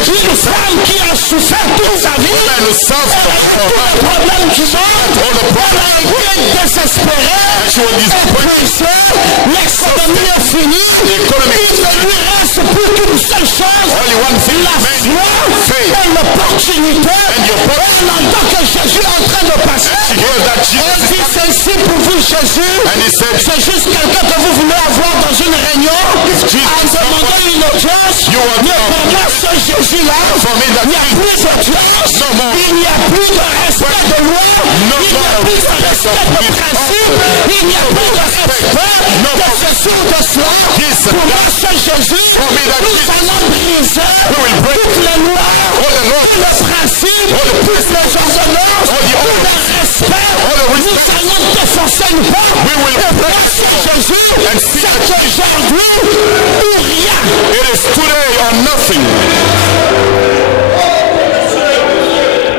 une femme qui a souffert toute sa vie, Man who suffers tout for le her. problème du monde, elle a été désespérée, épuisée, l'économie est finie, il ne lui reste plus qu'une seule chose, la foi et l'opportunité. Elle entend que Jésus est en train de passer. Elle dit ceci pour vous, Jésus. C'est juste quelqu'un que vous voulez avoir dans une réunion en demandant une audience. Mais pour moi, ce Jésus-là, il n'y a plus d'audience, il n'y a plus de respect de loi, il n'y a plus de respect de principe, il n'y a plus de respect de ceci ou de cela. Pour moi, ce Jésus, nous allons briser toutes les lois, tous les principes, toutes les ordonnances, tout le respect. Nous allons défoncer une porte. Et pour moi, ce Jésus, c'est aujourd'hui ou rien. It is today or nothing.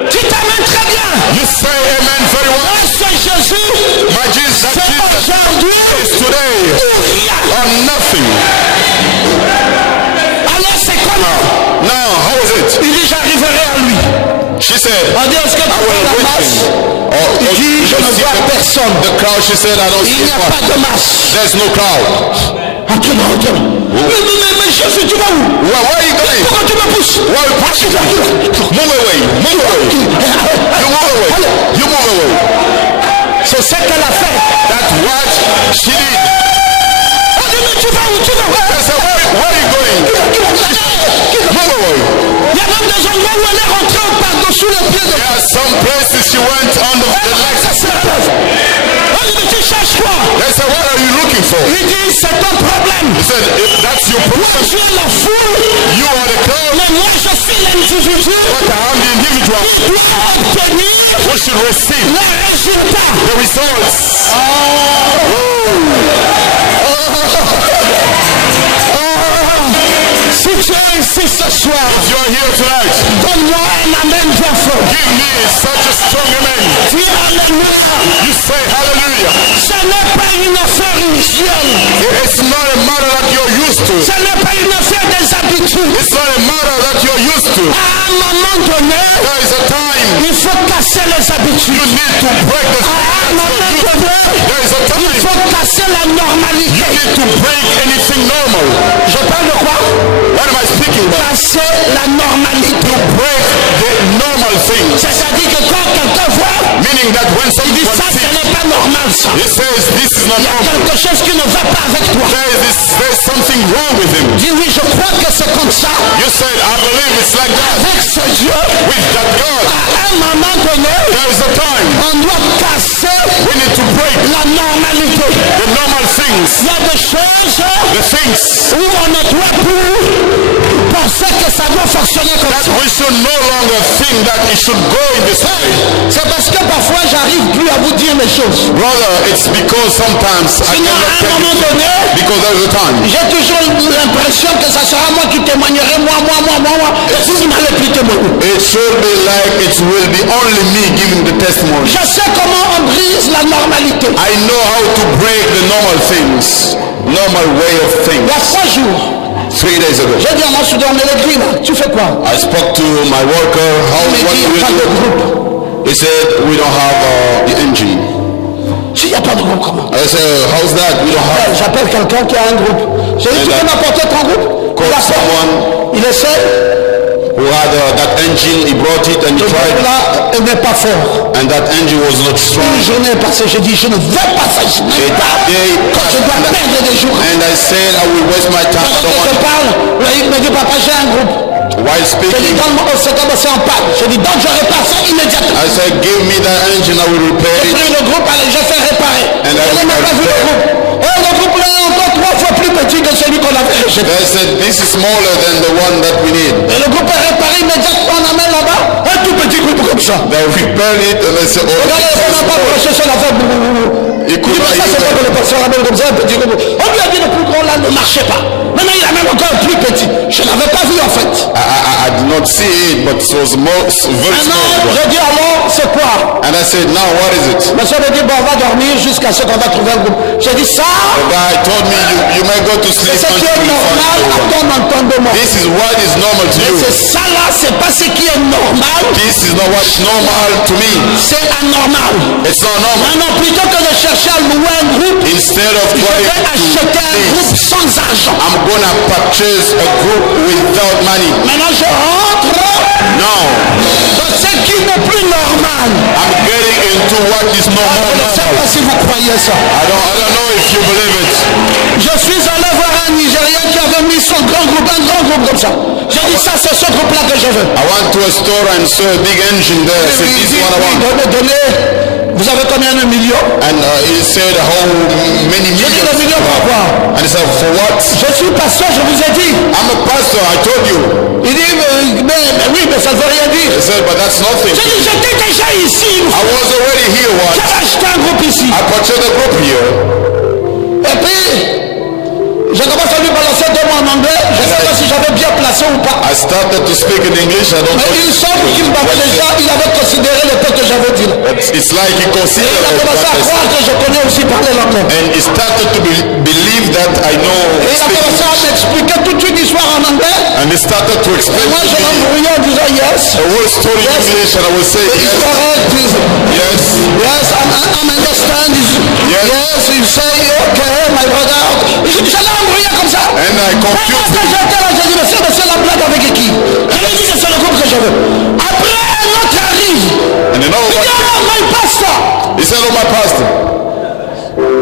Tu t'amènes très bien. You say amen very well. Oh, c'est Jésus. My Jesus, that C'est Jesus aujourd'hui is today ou rien. or nothing. Alors c'est comment? Now, how is it? Il dit j'arriverai à lui. She said, On dit est-ce que tu vois la masse? Il dit je ne vois personne. The crowd, she said, I don't Il see n'y a pas one. de masse. There's no crowd. Mais Jésus, tu vas où? Where are you going? Pourquoi tu me pousses? Why are you pushing me? Move away. Move away. You move away. You move away. C'est ce qu'elle a fait. That's what she did. On dit mais tu vas où? Tu vas où? I said, where are you going? Move away. Il y a même des endroits où elle est rentrée par-dessus les pieds de There are some places she went under the legs. on dit mais tu cherches quoi? They said, what are you looking for? Il dit c'est ton problème. He said, if that's your Moi problem, je suis la foule, you are the crowd. mais moi je suis l'individu But I am the individual qui doit obtenir who should receive les résultats. the results. Si tu es ici ce soir, You are here tonight. donne-moi un amen bien fort. Give me such a strong amen. Dis alléluia. You say hallelujah. Ce n'est pas une affaire usuelle. It's not a matter that you're used to. Ce n'est pas une affaire des habitudes. It's not a matter that you're used to. À un moment donné, There is a time il faut casser les you habitudes. need to break the À un moment donné, There is a il time faut casser la you normalité. need to break anything normal. Je parle de quoi? What am I speaking about? Casser la normalité. To break the normal things. C'est-à-dire que quand quelqu'un voit, Meaning that when il dit ça, someone ce sees, n'est pas normal ça. he says this is not Il y a normal. quelque chose qui ne va pas avec toi. There's something wrong with him. Dis oui, je crois que c'est comme ça. You said, I believe it's like that. Avec ce Dieu, With that God, à un moment donné, there is a time on doit casser we need to break la normalité. the normal things. Il y a des choses The things où on ne doit plus penser que ça doit fonctionner comme that ça. we should no longer think that it should go in this way. C'est parce que parfois j'arrive plus à vous dire les choses. Brother, it's because sometimes I Sinon, cannot à un tell moment you donné, because there's a time. j'ai toujours l'impression que ça sera moi qui témoignerai, moi. Et si vous n'allez plus témoigner. It should be like it will be only me giving the testimony. Je sais comment on brise la normalité. I know how to break the normal things, normal way of Il things. y a 3 jours, 3 days ago, j'ai dit à mon soudeur, mais les grilles, tu fais quoi? I spoke to my worker. Il m'a What dit, do il n'y a pas de we do? groupe. He said we don't have the engine. S'il n'y a pas de groupe, comment? I said, how's that? We don't have. J'appelle quelqu'un qui a un groupe. J'ai dit, tu peux m'apporter ton groupe? Call Il a fait. someone Il essaie. who had that engine. He brought it and he Le groupe tried, là, il n'est pas fort. and that engine was not strong. Une journée est passée, j'ai dit, je ne veux pas ça. Je n'aime pas. Quand je dois perdre des jours. And I said, I will waste my time. I Pendant don't que je want. parle, il me dit, papa, j'ai un groupe. While J'ai dit, speaking, donne-moi, c'est comme c'est en panne. J'ai dit, donc je répare ça immédiatement. I said, give me that engine. I will repair J'ai it. pris le groupe, allez, je fais réparer. And Je n'ai même pas vu le groupe. Oh, le groupe là est encore 3 fois plus petit que celui qu'on avait rejeté. They said, this is smaller than the one that we need. Et le groupe est réparé immédiatement, on amène là-bas un tout petit groupe comme ça. They repaired it and they said, oh, Regardez, on n'a pas prêché sur la fête. he Il could dit, not mais ça, c'est use pas que it. le pasteur amène comme ça, un petit groupe. On lui a dit, le plus grand là ne marchait pas. Maintenant, il a même encore un plus petit. Je ne l'avais pas vu en fait. I did not see it, but it was very Maintenant, small. je dis alors, c'est quoi? And I said, now what is it? Monsieur me dit, bon, on va dormir jusqu'à ce qu'on va trouver un groupe. J'ai dit ça, The guy told me, you might go to sleep c'est ce qui until est you normal à find ton entendement. This is what is normal to you. C'est ça là, c'est pas ce qui est normal, This is not what's normal to me. c'est anormal. It's not normal. Maintenant, plutôt que de chercher à louer un groupe, Instead of je trying vais acheter un groupe to sans argent. I'm gonna purchase a group without money. Maintenant, je rentre No, dans ce qui n'est plus normal. I'm getting into what is Je normal. ne sais pas si vous croyez ça. I don't know if you believe it. Je suis allé voir un Nigérien qui avait mis son grand groupe, un grand groupe comme ça. J'ai dit ça, c'est ce groupe-là que je veux. I went to a store and saw a big engine there. I said, Il this dit, one I want. donnez. Vous avez combien de millions? And he said, how many J'ai dit le millions? million pourquoi? And he said, for what? Je suis pasteur, je vous ai dit. I'm a pastor, I told you. Il dit, mais oui, mais ça ne veut rien dire. He said, but that's nothing. J'ai dit, j'étais déjà ici. I was already here once. J'avais acheté un groupe ici. I purchased a group here. Et puis, je commence à lui balancer deux mots en anglais. Je ne sais pas si j'avais bien placé ou pas. I started to speak in English. I don't Mais know. il semble qu'il m'avait déjà, il avait considéré le peu que j'avais dit. It's like he Et considered il a commencé à it. croire que je connais aussi parler l'anglais. And he started to believe that I know Et il a speak commencé à English. m'expliquer toute une histoire en anglais. And he started to Et explain moi, to je me l'embrouillais en disant yes. a whole story in English, and I was saying It's yes, correct. yes, Yes, I'm understand. Yes. Yes, you say okay, my brother. Je l'ai embrouillé comme ça. and I Pendant confused que him. j'étais là, j'ai dit, monsieur, la blague avec qui? Je lui ai dit que c'est le groupe que je veux. Après, un autre arrive. And you know Il dit, what? oh, my pastor. He said, oh, my pastor.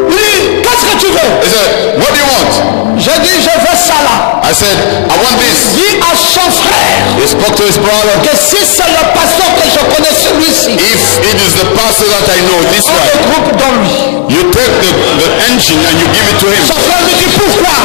Il dit, qu'est-ce que tu veux? He said, what do you want? J'ai dit, je veux ça là. I said, I want this. Dis à son frère He spoke to his brother. que si c'est le pasteur que je connais, celui-ci, If it is the pastor that I know, this on one, le groupe dans lui. you take the engine and you give it to him. Son frère me dit, pourquoi?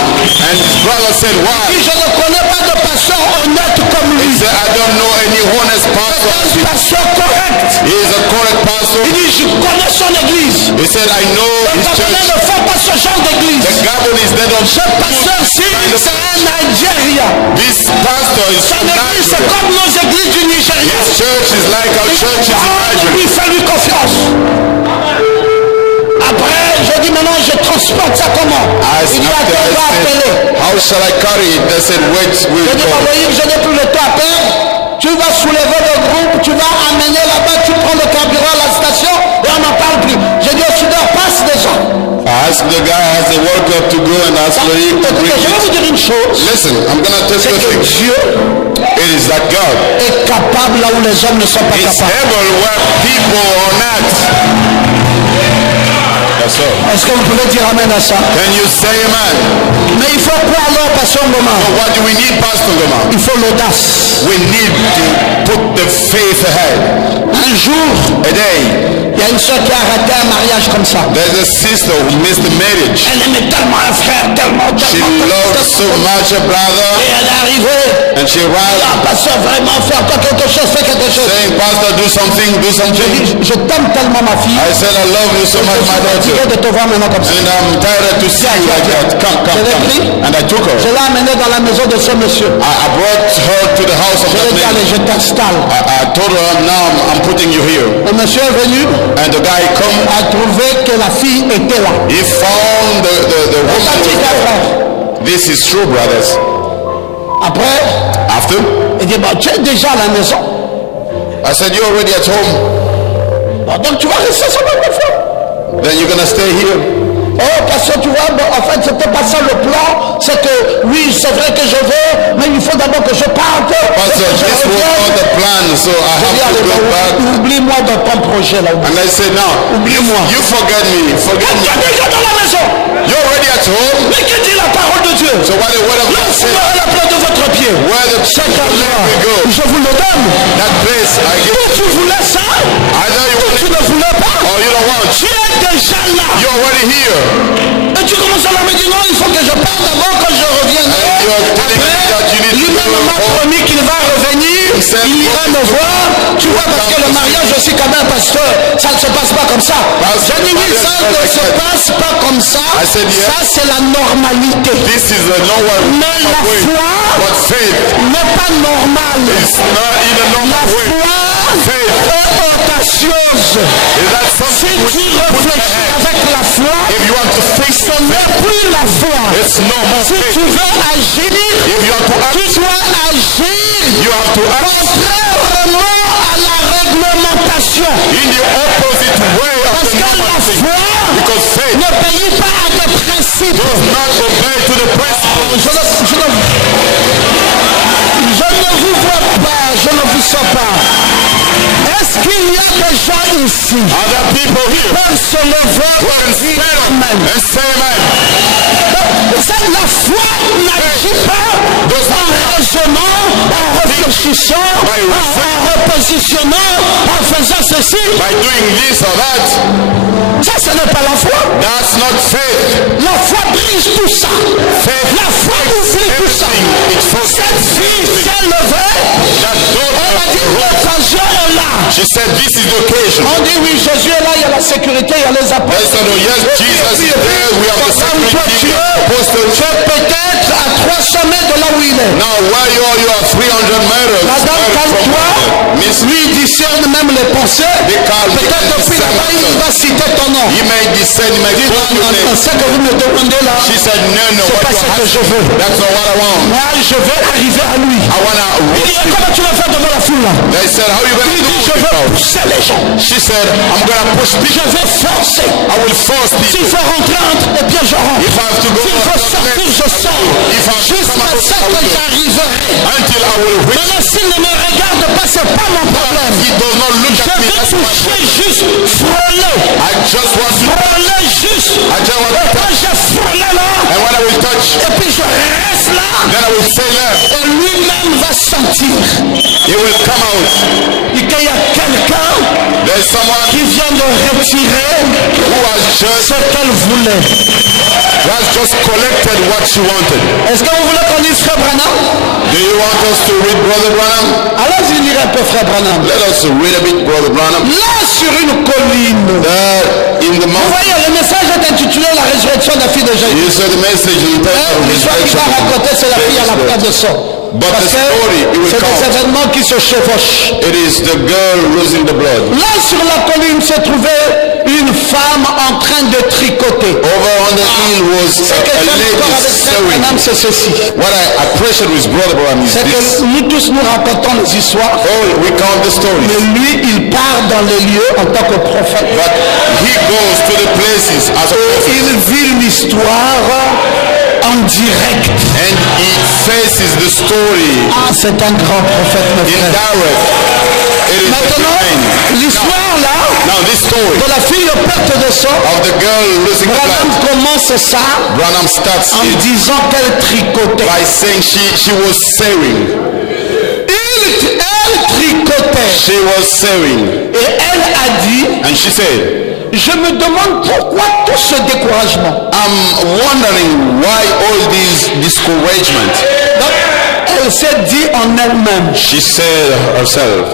And his brother said, Il why? dit, je ne connais pas de pasteur honnête comme He lui. said, I don't know any honest pastor. C'est un pasteur correct. He is a correct pastor. Il dit, je connais son église. He said, I know Le his Gabonais church. ne fait pas ce genre d'église. The Gabon is dead on Ce pasteur-ci, c'est un Nigérien. This pastor is Son from église, c'est Nigeria. comme nos églises du Nigeria. His church is like our churches in Nigeria. Lui, fais-lui confiance. Après, je dis maintenant, je transporte ça comment? Il dit, After attends, on va I appeler. said, how shall I carry it? They said, wait, Je we'll dis, go. Moïse, je n'ai plus le temps à perdre. Tu vas soulever le groupe, tu vas amener là-bas, tu prends le carburant à la station et on n'en parle plus. J'ai dit au soudeur, passe déjà. I asked the guy, has the worker to go and ask the to Écoutez, bring je vais it. vous dire une chose. Listen, I'm going to tell C'est you a que thing. Dieu It is that God est capable là où les hommes ne sont pas is capables. able where people are not. That's all. Est-ce que vous pouvez dire amen à ça? Can you say amen? Mais il faut quoi alors, pasteur Ngoma? So what do we need, Pastor Goma? Il faut l'audace. We need to put the faith ahead. Un jour, A day, il y a une soeur qui a raté un mariage comme ça. there's a sister who missed the marriage. Elle aimait tellement un frère, tellement. She loved so much a brother, Et elle est arrivée. and she arrived Ah, pasteur, vraiment, fais encore quelque chose, fais quelque chose. saying, Pastor, do something, do something. Je t'aime tellement, ma fille. I said, I love you so Je much, my suis fatigué daughter. de te voir maintenant comme ça. And I'm tired to see you like that. Come, come, Je l'ai come. pris. And I took her. Je l'ai amenée dans la maison de ce monsieur. I brought her to the house of Je that lui ai dit, man. allez, je t'installe. I told her, now I'm putting you here. Le monsieur est venu, And the guy come, a trouvé que la fille était là. he found the Ça woman dit, was there. frère. This is true, brothers. Après, After, il dit, bon, tu es déjà à la maison. I said, you're already at home. Bon, donc tu vas rester sur la fois. Then you're going to stay here. Oh, parce que tu vois, bon, en fait, c'était pas ça le plan. C'est que, oui, c'est vrai que je veux, mais il faut d'abord que je parte. Pastor, que je this was revienne. not the plan, so I J'ai dit, have to allez, go back. bon, oublie-moi dans ton projet là. And I said, now, Oublie-moi. you forget me, forget Tu es me. déjà dans la maison. You're already at home. Mais que dit la parole de Dieu? So what the word of Là, God vous said, ferez la place de votre pied. where the Cet let endroit, me go. je vous le donne. That place, I give Ou tu voulais ça, either you ou want tu it ne voulais pas. or you don't want. Tu es déjà là. You're already here. Et tu commences à me dire non, il faut que je parte d'abord quand je reviendrai. And you're telling me that you Après, need to lui-même go m'a home. promis qu'il va revenir. said, il ira me voir. Tu vois, parce que le mariage aussi, quand même, pasteur, ça ne se passe pas comme ça. J'ai dit oui, ça ne se passe pas comme ça. Ça, c'est la normalité. This is the normal Mais la way. foi But faith n'est pas normale. is not in a La normal way. foi est audacieuse. Is that Si something tu which you put réfléchis ahead? avec la foi, If you want to fix ce n'est plus la foi. it's no more Si faith. tu veux agir, If you have to act, tu dois agir you have to act contrairement à la réglementation. in the opposite way of Parce the que la normal thing. foi Because faith ne paye pas à des principes. does not obey to the principle. Je ne vous vois pas, je ne vous sens pas. Est-ce qu'il y a des gens ici Are there people qui here peuvent se lever who can et dire stand up Amen? and say amen? La foi n'agit pas en raisonnant, en réfléchissant, en repositionnant, en faisant ceci. By doing this or that, Ça, ce n'est pas la foi. that's not faith. La foi brise tout ça. La foi oublie tout ça. It's for Cette fille s'est levée. that Elle a dit daughter. l'occasion est là. She said, this is the occasion. On dit oui, Jésus est là, il y a la sécurité, il y a les They apôtres. said, oh yes, Jesus is there. We have the Comme toi security, tu the es, apostles. tu es peut-être à 300 mètres de là où il est. Now, why you are 300 meters Madame, from calme-toi. Miss Lui il discerne même les pensées. Peut-être depuis là-bas, il va citer ton nom. He may descend, he may Dis, call non, your non, non, name. ce que vous me demandez là, She said, no, no, c'est what pas you ce que je asking, veux. that's not what I want. Moi, je veux arriver à lui. I want to Il dit, comment tu vas faire devant la foule là? They said, how are you going Il to dit, do je it? veux pousser les gens. She said, I'm going to push Je people. vais forcer. I will force S'il people. faut rentrer, entre, eh bien je rentre. If I have to go S'il faut sortir, je sors. If I have to Jusqu'à come out, ce I que will. j'arriverai. Until I will reach. Maintenant, s'il ne me regarde pas, c'est pas mon problème. He does not look Je at me. vais That's my toucher problem. juste, frôler. I just want to. Frôler juste. I just want Et to. quand je frôle là, And when I will touch, et puis je reste là, then I will say left. et lui-même va sentir He will come out. qu'il y a quelqu'un There's someone qui vient de retirer who has ce qu'elle voulait. just collected what she wanted. Est-ce que vous voulez qu'on dise Frère Branham? Do you want us to read Brother Branham? Allons-y lire un peu Frère Branham. Let us read a bit Brother Branham. Là sur une colline. In the Vous mountain. voyez, le message est intitulé La résurrection de la fille de Jésus. You said the message in the L'histoire qu'il va raconter, c'est la fille à la place de sang. But Parce the que story, it will c'est des come. événements qui se chevauchent. It is the girl losing the blood. Là sur la colline se trouvait une femme en train de tricoter. Over on the hill was Ce que a j'aime lady encore avec Frère sewing. Branham, c'est ceci. What I appreciate with Brother Branham is C'est this. que nous tous nous racontons les histoires. Oh, we count the Mais stories. lui, il part dans les lieux en tant que prophète. But he goes to the places as a prophet. Il vit l'histoire en direct. And he faces the story Ah, c'est un grand prophète, mon frère. indirect. It is a Maintenant, divine. l'histoire là, Now this story de la fille de perte de sang, of the girl losing the Branham blood. commence ça Branham starts en it disant qu'elle tricotait. by saying she was sewing. Elle tricotait. She was sewing. Et elle a dit, And she said, je me demande pourquoi tout ce découragement. I'm wondering why all this discouragement. Donc, elle s'est dit en elle-même. She said herself.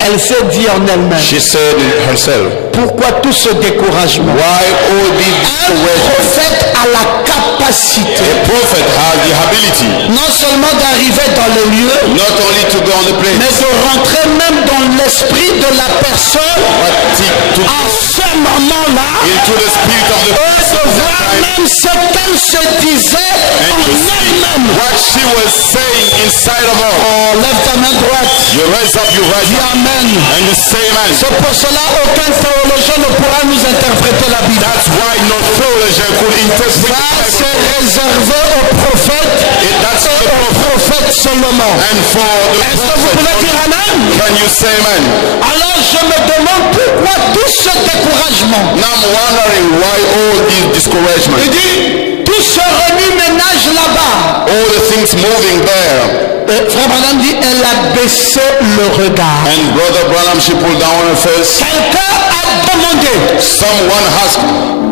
Elle s'est dit en elle-même. She said herself. Pourquoi tout ce découragement? Why all this Un discouragement? prophète a la capacité A prophet has the ability non seulement d'arriver dans les lieux, not only to go on the mais place, de rentrer même dans l'esprit de la personne but to à ce moment-là into the spirit of the et de person. voir même ce qu'elle se disait en elle-même. What she was saying inside of her. Oh, lève ta main droite. You raise up your right Dis hand Amen. and you say amen. C'est pour cela aucun théologien ne pourra nous interpréter la Bible. That's why no theologian could interpret Ça, the Bible. c'est réservé aux prophètes It- that's et the aux prophètes seulement. And for the Est-ce que vous pouvez dire prophet, Amen? can you say amen? Alors je me demande pourquoi tout ce découragement. Now I'm wondering why all this discouragement, Il dit, tout ce remue-ménage là-bas. all the things moving there. Et Frère Branham dit, elle a baissé le regard. And Brother Branham, she pulled down her face. Quelqu'un a demandé. Someone asked,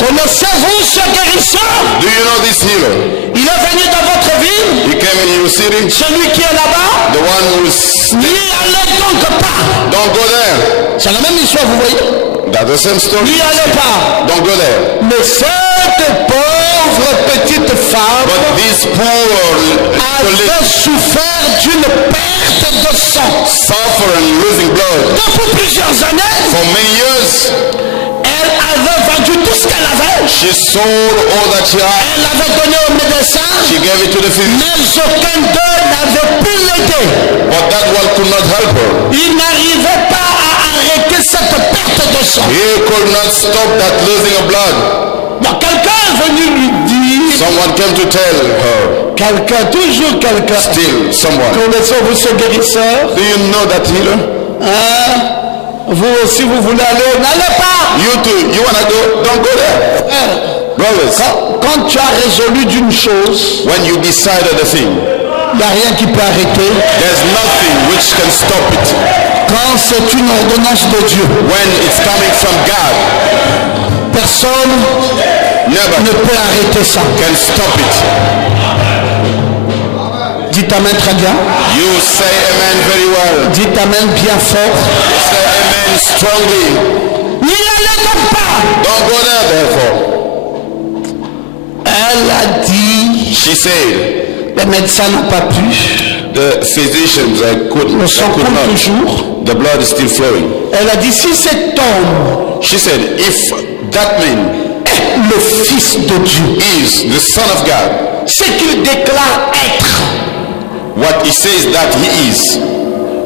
Connaissez-vous ce guérisseur? do you know this healer? Il est venu dans votre ville. He came in your city. Celui qui est là-bas. The one who's... N'y allez donc pas. Don't go there. C'est la même histoire, vous voyez. That's the same story. N'y allez pas. Don't go there. Mais cette pauvre petite femme But this poor avait souffert d'une perte de sang. suffer and losing blood Depuis plusieurs années, for many years. elle avait vendu tout ce qu'elle avait. She sold all that she had. Elle l'avait donné au médecin, She gave it to the physician. mais aucun d'eux n'avait pu l'aider. But that one could not help her. Il n'arrivait pas à arrêter cette perte de sang. He could not stop that losing of blood. Donc quelqu'un est venu lui dire, Someone came to tell her. quelqu'un, toujours quelqu'un, Still someone. connaissez-vous ce guérisseur? Do you know that healer? Hein? Vous aussi vous voulez aller, n'allez pas. You too. You wanna go? Don't go there. Brothers, Quand tu as résolu d'une chose, when you decided a thing, il n'y a rien qui peut arrêter. there's nothing which can stop it. Quand c'est une ordonnance de Dieu, When it's coming from God, personne ne never peut arrêter ça. can stop it. Dites amen très bien. You say amen very well. Dites amen bien fort. Say amen strongly. N'y allez donc pas. Don't go there, therefore. Elle a dit, She said, les médecins n'ont pas pu. the physicians Le sang could coule not. toujours. The blood is still flowing. Elle a dit, si cet homme She said, if that man est le Fils de Dieu, is the Son of God, ce qu'il déclare être, what he says that he is,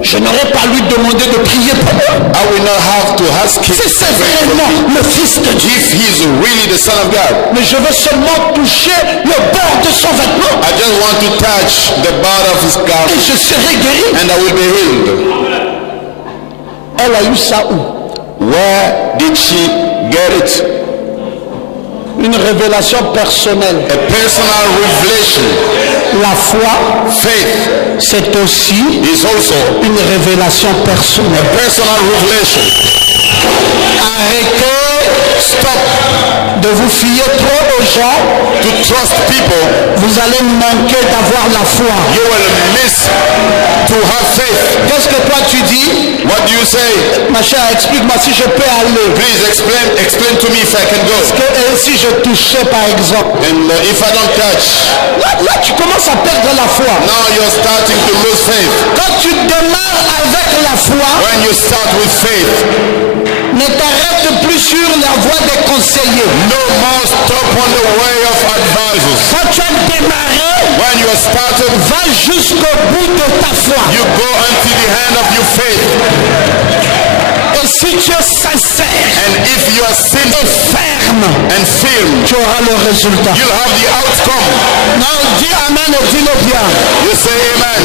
je n'aurais pas lui demander de prier pour eux. I will not have to ask him Si c'est vraiment le Fils de Dieu. if he is really the Son of God. Mais je veux seulement toucher le bord de son vêtement I just want to touch the bottom of his et garment je serai guéri. and I will be healed. Elle a eu ça où? Where did she get it? Une révélation personnelle. A personal revelation. La foi, Faith c'est aussi is also une révélation personnelle. a personal revelation. Arrêtez, stop, de vous fier trop aux gens. To trust people, Vous allez manquer d'avoir la foi. you will miss to have faith. Qu'est-ce que toi tu dis? What do you say? Ma chère, explique-moi si je peux aller. Please explain to me if I can go. Et si je touchais par exemple? And if I don't touch, Là, tu commences à perdre la foi. now you're starting to lose faith. Quand tu démarres avec la foi, When you start with faith, ne t'arrête plus sur la voie des conseillers. no more stop on the way of advisors. Quand tu as démarré, When you are started, va jusqu'au bout de ta foi. you go until the end of your faith. Et si tu es sincère And if you are et sincere ferme, and firm, tu auras le résultat. you'll have the outcome. Non, dis amen et dis-le bien. You say amen.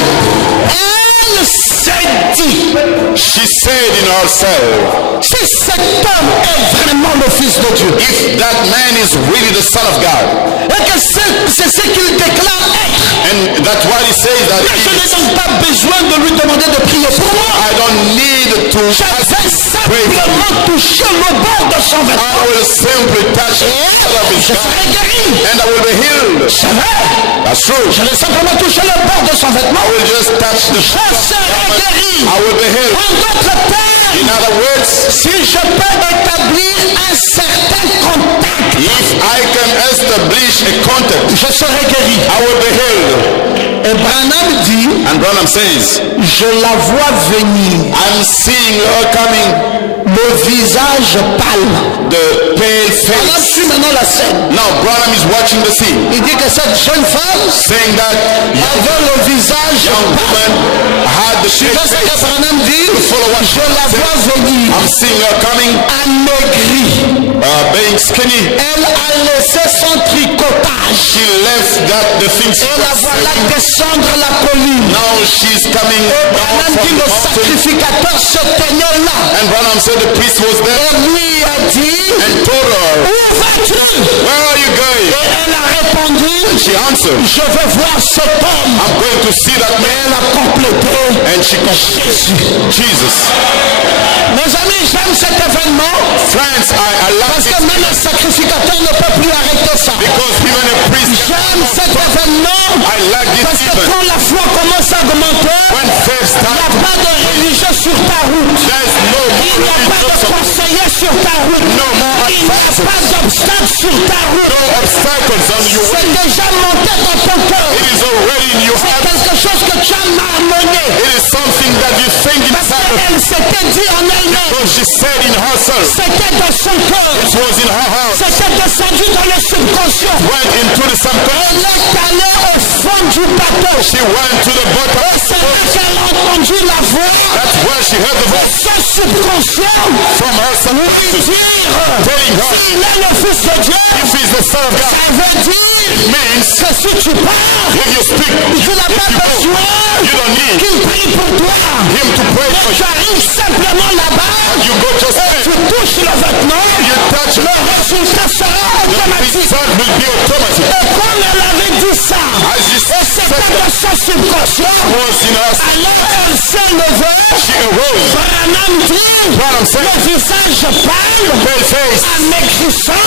Elle s'est dit, She said in herself, si cet homme est vraiment le Fils de Dieu, if that man is really the Son of God, et que c'est ce qu'il déclare être, and that's why he says that mais je n'ai donc pas besoin de lui demander de prier pour moi. I don't need to Je vais simplement toucher le bord de son I vêtement. will simply touch the heel of his Je garment serai guéri. and I will be healed. C'est vrai. That's true. Je vais simplement toucher le bord de son vêtement. I will just touch the Je garment. serai guéri. I will be healed. En d'autres termes, In other words, si je peux établir un certain contact, if I can establish a contact, je serai guéri. I will be healed. Et Branham dit, And Branham says, je la vois venir, I'm seeing her coming, le visage pâle. the pale Branham face. suit maintenant la scène. Now Branham is watching the scene, Il dit que cette jeune femme saying that young avait le visage pâle. woman had the C'est pale ce que face. Branham dit, Follow what je la vois venir, I'm seeing her coming, amaigrie. being skinny. Elle a laissé son tricotage. She left the things. Et la voilà descendre la colline. Now she's coming down Branham from dit, the le mountain. sacrificateur se tenait là. And Branham said the priest was there Et lui a dit, and told her, où vas-tu? where are you Et going? elle a répondu, She answered, closer. Je veux voir cet homme. I'm going to see that man. Elle a complété. And she completed Jesus. Mes amis, j'aime cet événement. Friends, I love Parce it que même un sacrificateur ne peut plus arrêter ça. because even a priest. J'aime cet événement. I like this Parce que event. quand la foi commence à augmenter, When faith il n'y a starts, pas de religieux sur ta route. there's no Il n'y a pas de religious, conseiller sur ta route. no more Il n'y a advisors, pas d'obstacle sur ta route. no obstacles on your way. C'est déjà monté dans ton cœur. It is already in your C'est heart. quelque chose que tu as marmonné. It is something that you think Parce inside of you. qu'elle s'était dit en elle-même. So she said in herself. C'était dans son cœur. It was in her heart. C'était descendu dans le subconscient. Went into the subconscious. Elle est allée au fond du bateau. She went to the bottom. C'est là qu'elle a entendu la voix That's where she heard the de voice ce subconscient from her lui subconscious dire telling her, s'il est le fils de Dieu, if he's the son of God, ça veut dire it means que si tu pars, if you speak, tu n'as pas if you go, besoin you don't need qu'il prie pour toi. him to pray Mais for tu you. arrives simplement là-bas, You go just tu there. touches le vêtement, You touch le it. résultat sera The automatique. result will be automatic. Et comme elle avait dit ça, As you et said c'était that dans son subconscient, was in her, alors elle s'est levée. she arose. Branham dit, Branham said, le visage pâle, pale face, amaigrissant,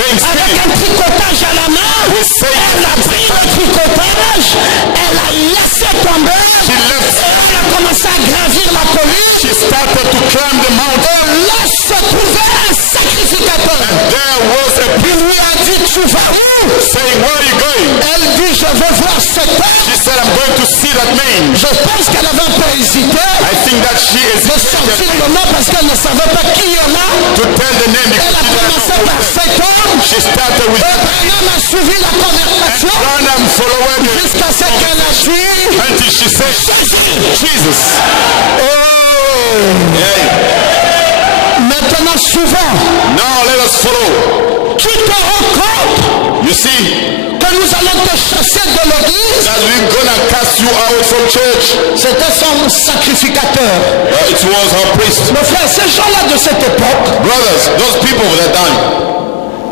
being avec still, un tricotage à la main. with saying, Elle a pris le tricotage, elle a laissé tomber, she left. et elle a commencé à gravir la colline. She started to climb the mountain. Et là se trouvait un sacrificateur. There was a Il lui a dit, tu vas où? saying, where are you going? Elle dit, je veux voir cet homme. She said, I'm going to see that man. Je pense qu'elle avait un peu hésité I think that she de sortir hesitated le nom parce qu'elle ne savait pas qui il a. to tell the name Elle because a she commencé didn't par know. cet homme. She started with Et Branham a suivi la conversation Branham followed her jusqu'à ce qu'elle a dit, until she said, Jesus. maintenant suivant, Now let us follow. tu te rends compte You see, que nous allons te chasser de l'église? that we're gonna cast you out from church. C'était son sacrificateur. It was her priest. Mes frères, ces gens-là de cette époque Brothers, those people of that time,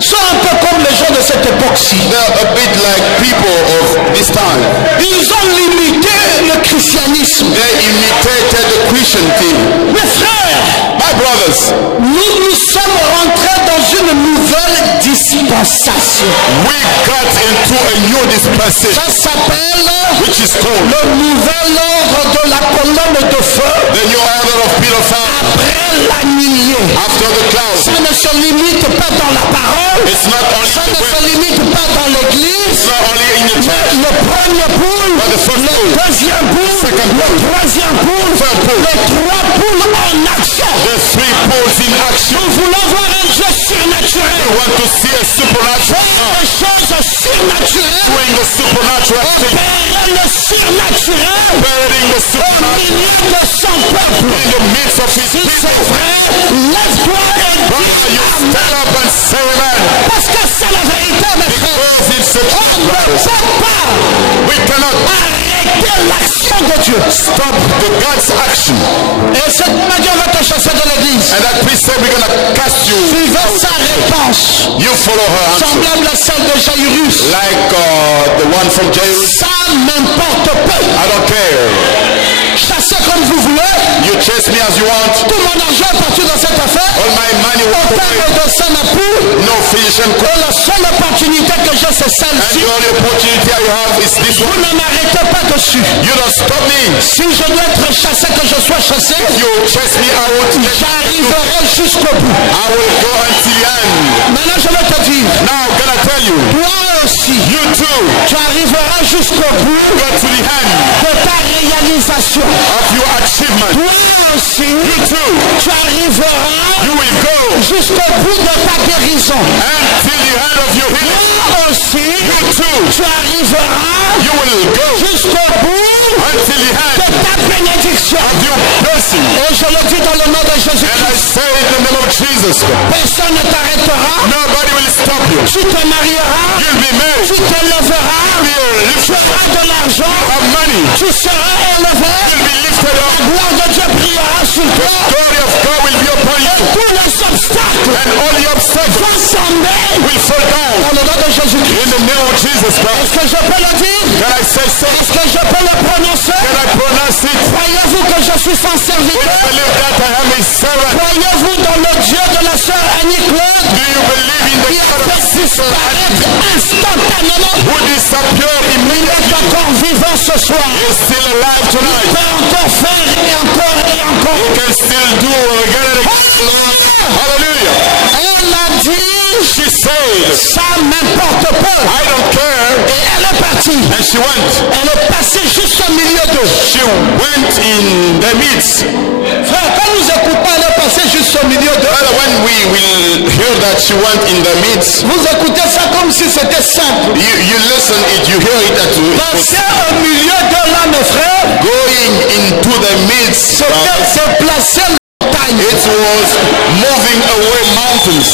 sont un peu comme les gens de cette époque-ci. they're a bit like people of this time. Ils ont limité le christianisme. They imitated the Christian thing. Mes frères, My brothers, nous sommes rentrés dans une nouvelle dispensation. we got into a new dispensation, Ça s'appelle which is called le nouvel ordre de la colonne de feu the new order of Peter Fire après l'année. after the cloud. Ça ne se limite pas dans la parole, It's not only ça the ne se word, limite pas dans l'église. it's not only in the church, Le premier poule, but the first le pool, deuxième poule, le troisième poule, third pool, les trois poules en action. the three poles in action. Nous voulons voir un Dieu surnaturel. We want to see a supernatural Des choses surnaturelles. doing the supernatural thing, Opérer le surnaturel burying the au supernatural milieu de son peuple. in the midst of his Si c'est people. vrai, lève-toi et Why dis you Amen. stand up and say amen? Parce que c'est la vérité, mes frères. Because it's the On truth, ne brothers. peut pas We cannot arrêter l'action de Dieu. stop the God's action. Et cette manière va te chasser de l'église. And that priest said, we're gonna cast you. Suivez sa réponse. You follow her answer. Semblable à celle de Jairus. Like the one from Jairus. Ça m'importe peu. I don't care. Chassez comme vous voulez. You chase me as you want. Tout mon argent est parti dans cette affaire. All my money Au will terme away. de ça n'a plus. No fish and Et cook. la seule opportunité que j'ai, c'est And celle-ci. the only opportunity I have is this Vous one. ne m'arrêtez pas dessus. You don't stop me. Si je dois être chassé, que je sois chassé, You chase me out. j'arriverai jusqu'au bout. I will go until the end. Maintenant, je vais te dire, Now I'm gonna tell you. toi aussi, You too. tu arriveras jusqu'au bout Go to the end de ta réalisation. of your achievement. Toi aussi, You too. tu arriveras You will go jusqu'au bout de ta guérison. until the end of your healing. Toi aussi, You too. tu arriveras You will go jusqu'au bout until the de end ta bénédiction. of your blessing. Et je le dis dans le nom de And I Jésus-Christ. say in the name of Jesus, Personne ne t'arrêtera. nobody will stop you. Tu te marieras. You'll be married. Tu te lèveras. You'll Tu lift auras de l'argent. have money. Tu seras élevé. You'll be lifted La up. gloire de Dieu brillera sur toi. Glory of God will be upon you. Tous les obstacles And all the obstacles vont tomber will fall down. Dans le nom de Jésus-Christ. In the name of Jesus Christ. Est-ce que je peux le dire? Can I say so? Est-ce que je peux le prononcer? Can I pronounce it? Croyez-vous que je suis son We serviteur? believe that I am his servant. Croyez-vous dans le Dieu de la sœur Annie Claude? Do you believe in the Qui a God fait of sister disparaître instantanément? who disappeared Il est immediately? encore vivant ce soir. He's still alive Il tonight. peut encore faire et encore et encore. He can still do again and again. Hallelujah. Elle a dit, She said, ça m'importe pas. I don't care. Et elle est partie. And she went. Elle est passée juste au milieu d'eux. She went in the midst. Frère, quand nous écoutons, elle est passée juste au milieu d'eux. Well, when we will hear that she went in the midst, Vous écoutez ça comme si c'était simple. you listen it, you hear it that it was Passer au milieu d'eux là, mes frères, going into the midst. c'est placer la montagne. It was moving away mountains.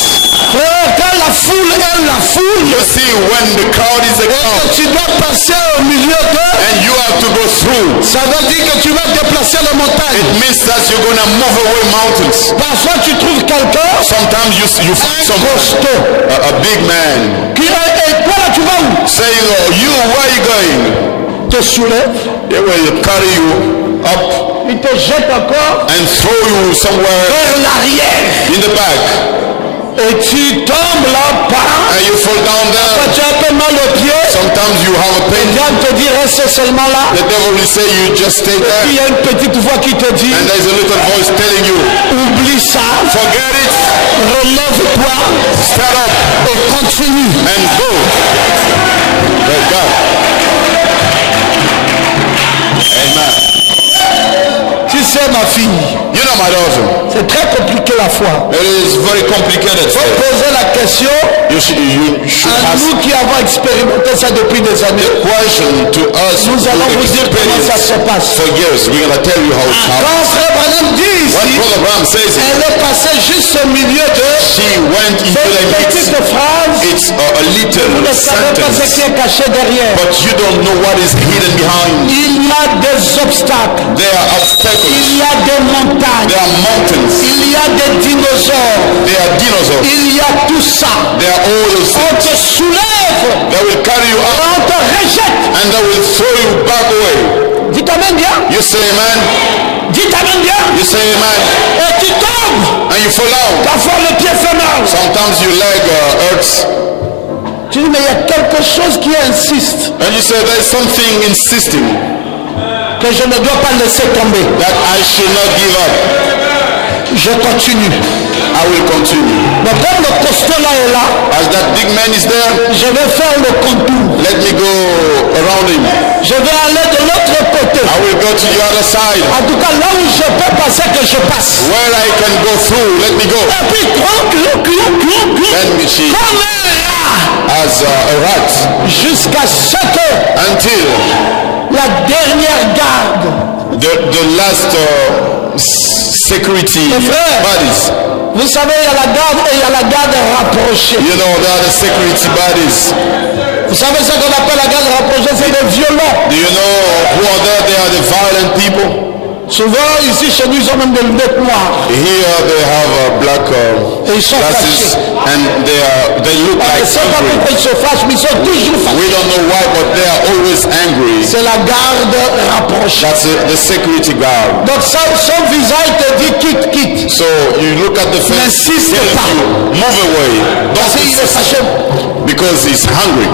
Frère, quand la foule est la foule, You see, when the crowd is a et crowd, que tu dois passer au milieu d'eux, and you have to go through, ça veut dire que tu vas déplacer la montagne. it means that you're going to move away mountains. Parfois, tu trouves quelqu'un, Sometimes you find un someone, costaud, a big man, qui est, et toi là, tu vas où? saying, oh, you, where are you going? Te soulève, They will carry you up il te jette encore and throw you somewhere vers l'arrière. in the back. Et tu tombes là, bas, And you fall down there. tu as un peu mal aux pieds, Sometimes you have a pain. viens te dire, reste seulement là. The devil will say you just stay Il there. y a une petite voix qui te dit, And there's a little voice telling you, oublie ça, forget it, relève-toi stand up et continue. and go. Praise God. Amen. Tu sais, ma fille, You know, my daughter, c'est très compliqué la foi. it is very complicated. Il faut poser la question You should à ask nous qui avons expérimenté ça depuis des années. the question to us Nous who allons vous dire comment ça se experience passe. for years. We're going to tell you how it happened. Quand Frère Branham dit When ici, Brother Bram says it, elle est passée juste au milieu de she went into cette the petite midst. phrase. It's a Vous little ne savez pas ce qui sentence, est caché derrière. but you don't know what is hidden behind. Il y a des obstacles. There are obstacles. Il y a des montagnes. There are mountains. Il y a des dinosaures. There are dinosaurs. Il y a tout ça. There are all those On things te soulève. that will carry you up On te rejette. and that will throw you back away. Dis amen bien. You say amen. Dis amen bien. You say amen. Et tu tombes. And you fall down. Parfois le pied fait mal. Sometimes your leg hurts. Tu dis mais il y a quelque chose qui insiste And you say there's something insisting que je ne dois pas laisser tomber. that I should not give up. Je continue. I will continue. Mais comme le costaud là est là, As that big man is there, je vais faire le contour. let me go around him. Je vais aller de l'autre côté. I will go to the other side. En tout cas, là où je peux passer, que je passe. Where I can go through, let me go. Et puis, Then she, comme un rat, as a rat, jusqu'à ce que until la dernière garde. the last security Mes frères, bodies. vous savez, il y a la garde et il y a la garde rapprochée. You know, there are the security bodies. Vous savez ce qu'on appelle la garde rapprochée, c'est les violents. Do you know who are there? They are the violent people. Souvent, ici, chez nous, ils ont même des lunettes noires. Here they have black Et ils sont glasses fâchés. and they look Je like ne sais pas angry. pourquoi ils se fâchent, mais ils sont toujours We fâchés. don't know why, but they are always angry. C'est la garde rapprochée. That's the security guard. Donc, ça, son visage te dit quitte, quitte. So you look at the face, N'insiste tells pas. you, move away. Parce Don't qu'il est insist, fâché. because he's hungry.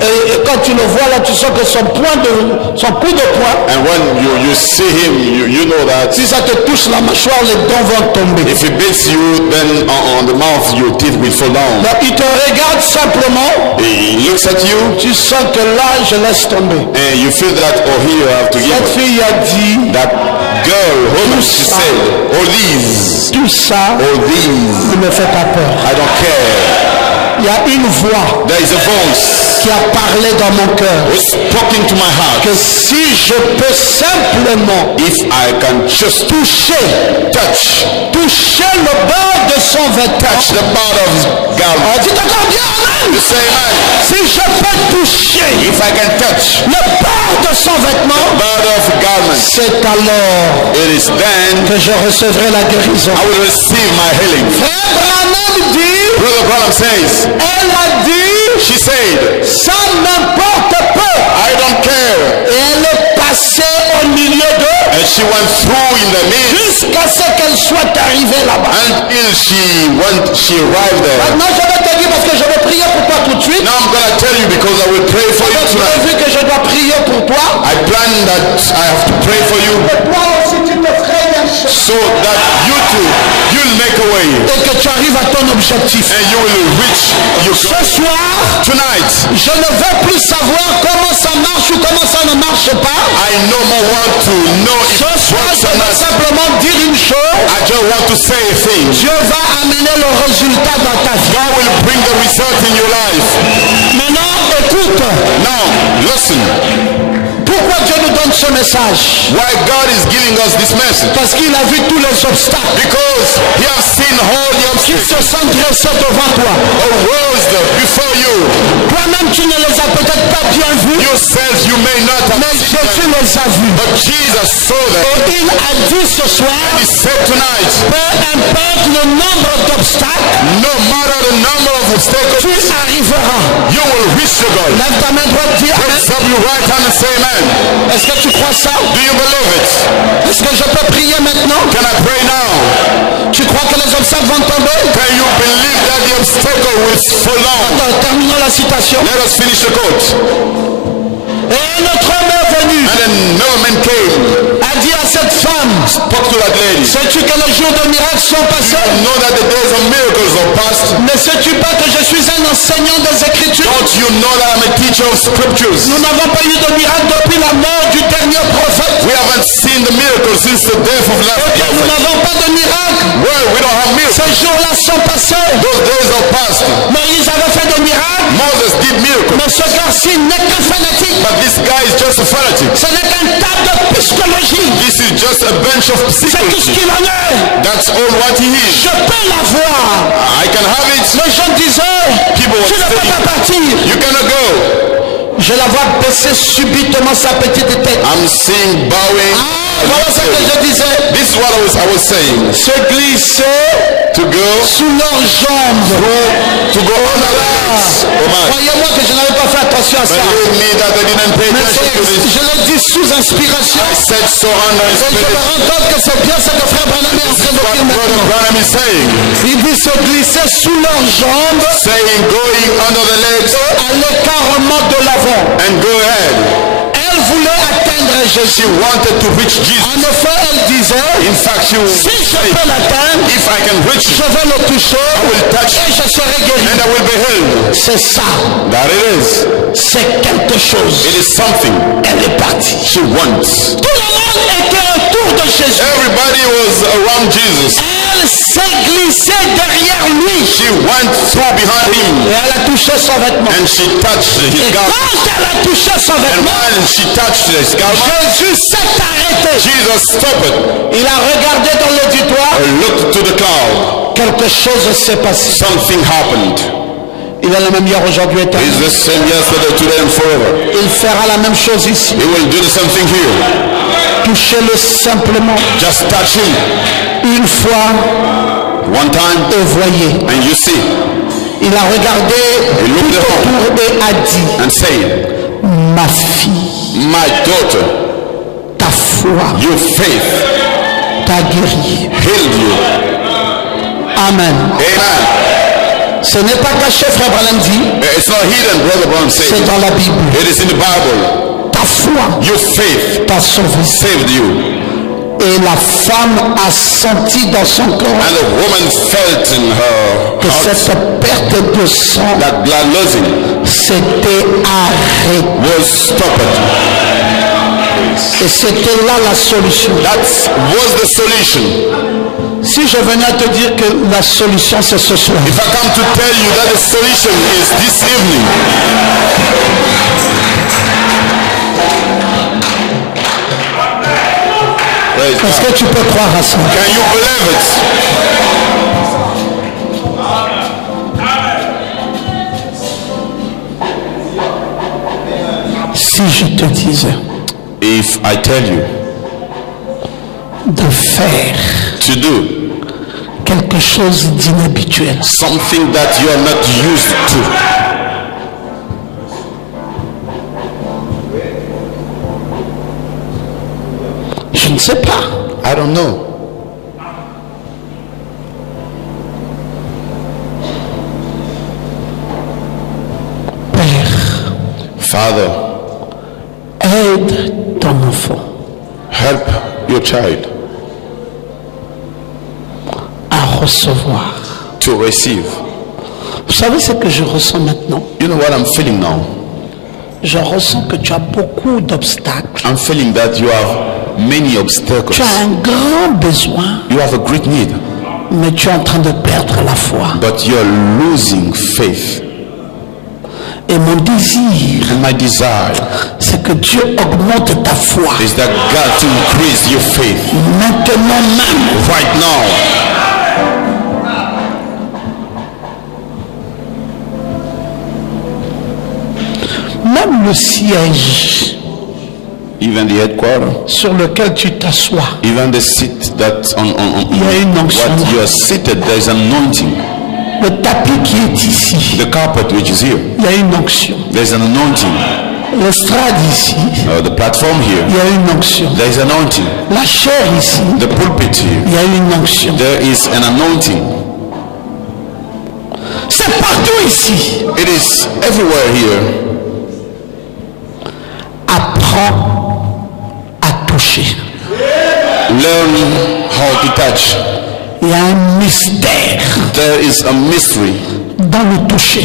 Et quand tu le vois là, tu sens que son coup de poing, And when you see him, you know that si ça te touche la mâchoire, les dents vont tomber. if he beats you, then on the mouth your teeth will fall down. Donc, il te regarde simplement, He looks at you tu sens que là, je laisse tomber. and you feel that, oh, here I have to give Cette up. fille a dit, That girl, woman, she said, all these, tout ça ne me fait pas peur. I don't care. Il y a une voix There is a voice qui a parlé dans mon cœur. who's speaking to my heart. Que si je peux simplement If I can just touch toucher le bord de son vêtement. the part of his garment. On dit encore bien, amen. You say amen. Si je peux toucher If I can touch le bord de son vêtement, part of garment, c'est alors it is then que je recevrai la guérison. I will receive my healing. Frère Branham dit, Brother Brother Branham says, Elle a dit, she said, ça m'importe peu. I don't care. Et elle est passée au milieu d'eux And she went through in the midst jusqu'à ce qu'elle soit arrivée là-bas. until she arrived there. Maintenant, je vais te dire parce que je vais prier pour toi tout de suite. Now I'm going to tell you because I will pray for you J'ai tonight. prévu que je dois prier pour toi. I plan that I have to pray for you Et toi aussi, tu te ferais un chemin. so that you too, you'll make a way Et que tu arrives à ton objectif. and you will reach your Ce goal. soir, Tonight, je ne veux plus savoir comment ça marche ou comment ça ne marche pas. I no more want to know if Ce it soir, works je or veux not. simplement dire une chose. I just want to say a thing. Dieu va amener le résultat dans ta vie. God will bring the result in your life. Maintenant, écoute. Now, listen. Pourquoi Dieu nous donne ce message? Why God is giving us this message? Parce qu'il a vu tous les obstacles Because He has seen all the qui obstacles se sont dressés devant toi. arose before you. Toi-même, tu ne les as peut-être pas bien vus, Yourself, you may not have mais seen Jésus them, les a vus. but Jesus saw them. Et il a dit ce soir, He said tonight, peu importe le nombre d'obstacles, no matter the number of tu obstacles, arriveras. you will reach the goal. Lève ta main droite, dis Amen. Raise up your right hand and say amen. Est-ce que tu crois ça? Do you believe it? Est-ce que je peux prier maintenant? Can I pray now? Tu crois que les obstacles vont tomber? Can you believe that the obstacle will fall down? Attends, terminons la citation. Let us finish the quote. Et notre homme est venu, And another man came, a dit à cette femme, spoke to that lady. sais-tu que les jours de miracles sont passés? Know that the days of miracles are past. Ne sais-tu pas que je suis un enseignant des Écritures? Don't you know that I'm a teacher of scriptures? Nous n'avons pas eu de miracle depuis la mort du dernier prophète. We haven't seen the miracle since the death of last Ok, nous prophet. n'avons pas de miracle. Well, we don't have miracles. Ces jours-là sont passés. Those days are past. Moïse avait fait des miracles, Moses did miracles. mais ce gars-ci n'est qu'un fanatique. But this guy is just a fanatic. Ce n'est qu'un tas de psychologie. This is just a bunch of C'est tout ce psychology. qu'il en est. That's all what he is. Je peux la voir. I can have it. Les gens disaient, People tu ne were peux pas saying, partir. you cannot go. Je la vois baisser subitement sa petite tête. I'm seeing bowing. Voilà ce que je disais. This is what I was saying. Se glisser To go, sous leurs jambes. to go on the legs. Oh man. Croyez-moi que je n'avais pas fait attention à ça. Believe me that I didn't pay Mais attention to this. je le dis sous inspiration. I said so under his Et je me spirit. rends compte que c'est bien ce que frère Branham est en train de What dire Brother maintenant. Branham is saying. Il dit se glisser sous leurs jambes Saying going under the legs à l'écartement de l'avant. and go ahead. Elle voulait atteindre She Jésus. wanted to reach Jesus. En effet, elle disait, In fact, she will si je say, peux l'atteindre, if I can reach je him vais le toucher will touch et je serai guéri. and I will be healed. C'est ça. That it is. C'est quelque chose. It is something Elle est partie. she wants. Tout le monde était autour de Jésus. Everybody was around Jesus. Elle s'est glissée derrière lui. She went through behind him Et elle a touché son vêtement. and she touched his Et garment. quand elle a touché son And vêtement, while she touched his garment, Jésus s'est arrêté. Jesus stopped. Il a regardé dans l'auditoire. Looked to the cloud. Quelque chose s'est passé. Something happened. Il est le même hier, aujourd'hui, éternel. He's the same yesterday, today, and forever. Il fera la même chose ici. He will do the same thing here. Touchez-le simplement Just touch him une fois one time et voyez. and you see Il a regardé Il tout looked autour et a dit, and say, ma fille, my daughter, ta foi your faith t'a guéri. healed you. Amen. Amen. Ce n'est pas caché, frère Branham dit, It's not hidden, Brother Brown c'est said. dans la Bible. It is in the Bible. Ta foi Your faith t'a sauvé. saved you. Et la femme a senti dans son corps And the woman felt in her que heart cette perte de sang that blood losing s'était arrêtée. was stopped. Et c'était là la solution. That was the solution. Si je venais à te dire que la solution c'est ce soir, If I come to tell you that the solution is this evening, praise est-ce God. que tu peux croire à ça? Can you believe it? Si je te disais If I tell you de faire to do quelque chose d'inhabituel. Something that you are not used to. Je ne sais pas. I don't know. Père, Father, aide ton enfant help your child à recevoir. to receive. Vous savez ce que je ressens maintenant? You know what I'm feeling now? Je ressens que tu as beaucoup d'obstacles. I'm feeling that you have many obstacles. Tu as un grand besoin, You have a great need, mais tu es en train de perdre la foi. but you're losing faith. Et mon désir, And my desire c'est que Dieu augmente ta foi. is that God to increase your faith Maintenant même. right now. Même le siège Even the headquarter, sur lequel tu t'assois, even the seat that on il y a une onction. what you are seated, there is an anointing. Le tapis qui est ici, The carpet which is here, il y a une onction. there is an anointing. L'estrade ici, The platform here, il y a une onction. there is anointing. La chair ici, The pulpit here, il y a une onction. there is an anointing. C'est partout ici. It is everywhere here. Apprends à toucher. Learn how to touch. Il y a un mystère There is a mystery dans le toucher.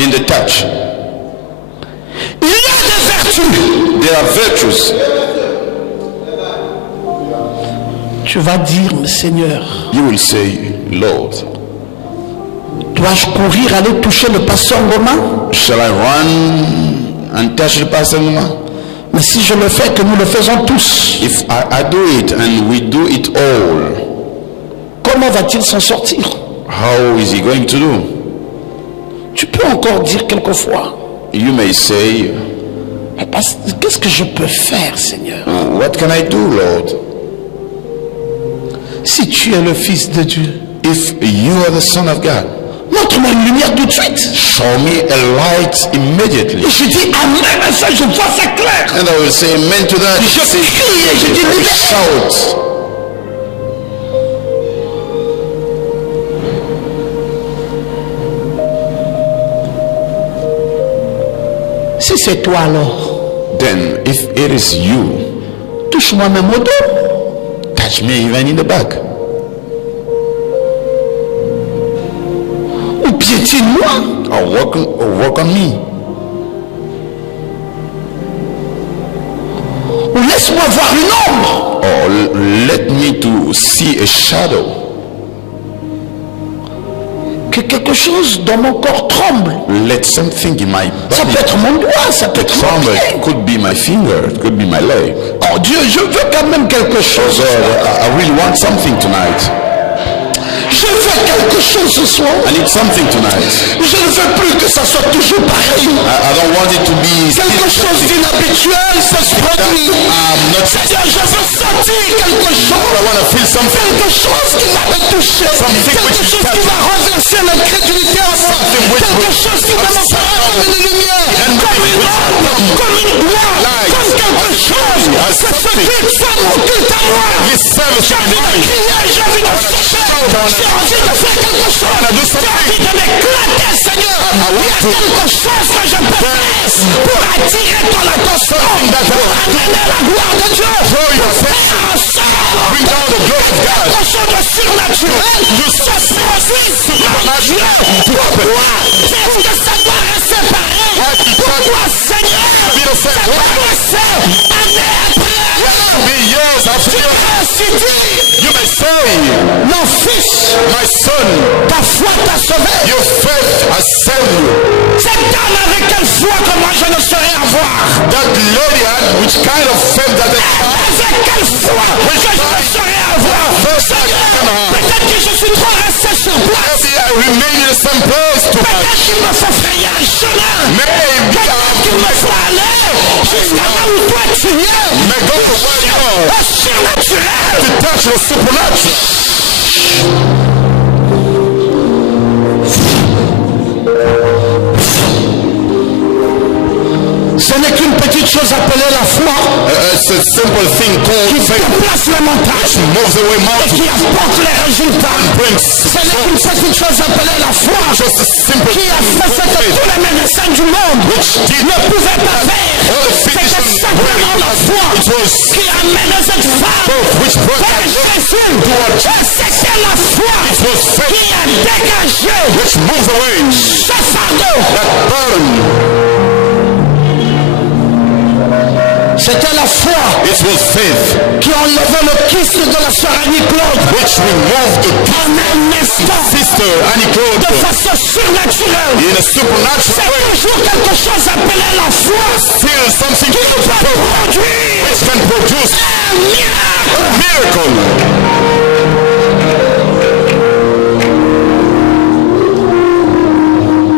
in the touch. Il y a des vertus. There are virtues. Tu vas dire, mais Seigneur, You will say, Lord, dois-je courir aller toucher le pasteur Ngoma? shall I run and touch the pastor? Mais si je le fais, que nous le faisons tous, If I do it and we do it all, comment va-t-il s'en sortir? how is he going to do? Tu peux encore dire quelquefois, You may say, mais qu'est-ce que je peux faire, Seigneur? what can I do, Lord? Si tu es le Fils de Dieu, If you are the Son of God, montre-moi une lumière tout de suite. show me a light immediately. Et je dis amen à ça, je vois ça clair. And I will say amen to that. Je Say, crie et je dis I libère. shout. Si c'est toi alors, Then, if it is you, touche-moi même au dos. touch me even in the back. Ou piétine-moi. Or work on me. Ou laisse-moi voir une ombre. Or let me to see a shadow. Que quelque chose dans mon corps tremble. Let something in my Ça body peut être mon doigt, ça peut être mon tremble. pied. It could be my finger, it could be my leg. Oh Dieu, je veux quand même quelque chose. God, I really want something tonight. Je veux quelque chose ce soir. I need something tonight. Je ne veux plus que ça soit toujours pareil. I don't want it to be Quelque chose d'inhabituel, ça se produit. Seigneur, je veux sentir quelque chose. I want to feel something. Quelque chose qui va me toucher. Quelque chose qui va renverser l'incrédulité en moi. Quelque chose qui va me faire comme une lumière. Comme une ombre. Comme une gloire. Comme quelque chose. C'est ce qui fait mon culte à moi. J'ai envie de crier, j'ai envie de sauter. J'ai envie de faire quelque chose. J'ai envie de m'éclater, Seigneur. Il y a quelque chose que je peux faire pour attirer ton attention. Pour amener la gloire de Dieu. Pour faire en sorte quelque chose de surnaturel. Ce soit aussi surnaturel. Pourquoi est-ce que ça doit rester pareil? Pourquoi, Seigneur, ça doit rester année après année? Tu peux ainsi dire, You may say, mon fils, my son, ta foi t'a sauvé. your faith has saved you. Cette dame avec quelle foi que moi je ne saurais avoir? That lady had which kind of faith that they had? Avec quelle foi que je ne saurais avoir? Seigneur, peut-être que je suis trop resté sur place. Maybe I remain in the same place too Peut-être much. qu'il me faut frayer un chemin. Maybe Peut-être qu'il me faut aller jusqu'à là où toi tu es. may go to where you are Au surnaturel. to touch the supernatural. Ce n'est qu'une petite chose appelée la foi It's a simple thing called qui faith, déplace la montagne moves away et mountains, qui apporte les résultats. brings Ce n'est qu'une petite chose appelée la foi just a simple qui a thing fait ce called que faith, tous les médecins du monde ne pouvaient pas faire. all the C'était physicians simplement la foi it was qui a mené cette femme which brought vers Jésus. Et c'était la foi was faith qui a dégagé which moves away ce fardeau. that burden. C'était la foi It was faith qui a enlevé le kyste de la sœur Annie-Claude which removed the en un instant sister Annie-Claude de façon surnaturelle. in a supernatural C'est way. toujours quelque chose appelé la foi Still something qui peut produire which can produce un miracle. a miracle.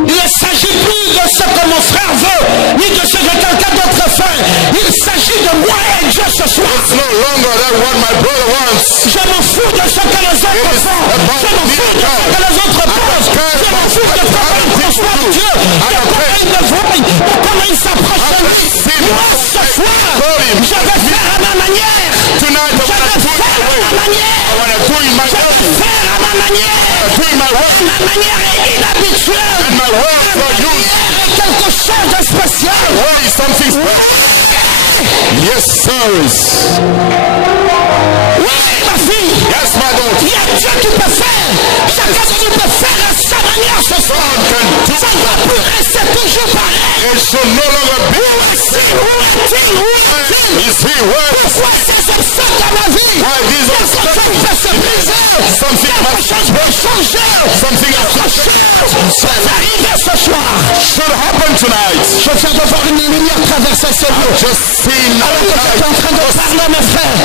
Il ne s'agit plus de ce que mon frère veut, ni de ce que quelqu'un d'autre fait. Il s'agit de moi et Dieu ce soir. It's no longer that what my brother wants. Je m'en fous de ce que les autres font. Je m'en fous de ce que les autres pensent. Je m'en fous de comment ils conçoivent Dieu. De comment ils me voient. De comment ils s'approchent de lui. Moi, ce soir, je vais faire à ma manière. Tonight I Je want to vais do it faire my way. à ma manière. I want to do it my Je way. vais faire à ma manière. Do it my way. Ma manière est inhabituelle. And my way is not used. Est quelque chose de spécial. Way is something special. Yes, sirs. Oui, ma fille. Yes, my daughter. Il y a Dieu qui peut faire. Chacun qui peut faire à sa manière ce soir. God can do Ça ne va plus rester toujours pareil. it. Should no longer be. Où est-il? Is he where? Pourquoi ces obstacles dans ma vie? Why these Quelque chose obstacles? peut se briser. Something Quelque must chose peut changer. Something Quelque has chose peut arriver ce soir. should happen tonight. Je viens de voir une lumière traverser ce lieu. Just seen Alors que j'étais en train de parler, mes frères,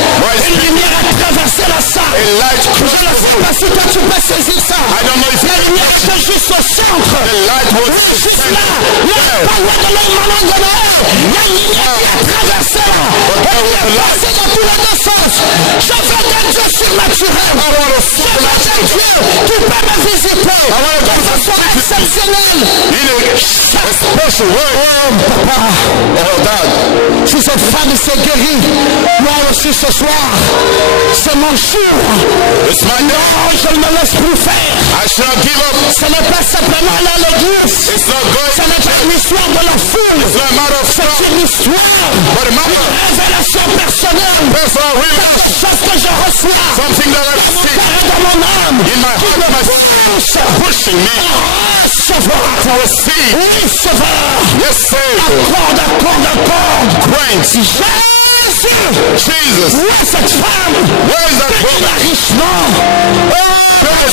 une lumière a traversé la salle. a light Je ne crossed. sais pas si toi tu peux saisir ça. I don't know if La lumière était juste au centre. the light was Juste là, pas loin de l'homme de Noël. Il y a une lumière qui a traversé là. Et qui est passée dans tous les deux sens. Je veux d'un Dieu surnaturel. Je veux d'un Dieu qui peut me visiter de façon exceptionnelle. in a special way. Papa, Oh, Dad. si cette femme s'est guérie, moi aussi ce soir, c'est mon jour. It's my day. Non, je ne me laisse plus faire. I shall not give up. Ce n'est pas simplement aller à l'église. It's not Ce going. n'est pas une histoire de la foule. It's not a matter of C'est stuff, une histoire. but a matter of Révélation personnelle. personal Quelque revelation. chose que je reçois. Something that I Dans mon see cœur et dans mon âme. in my Qui heart, me my pousse pushing me à recevoir. to receive. Oui, sauveur. Yes, Savior. Accorde, accorde, accorde. Grace. Jésus. Jesus. Où est cette femme? Where is that Bénis woman? richement. Oh,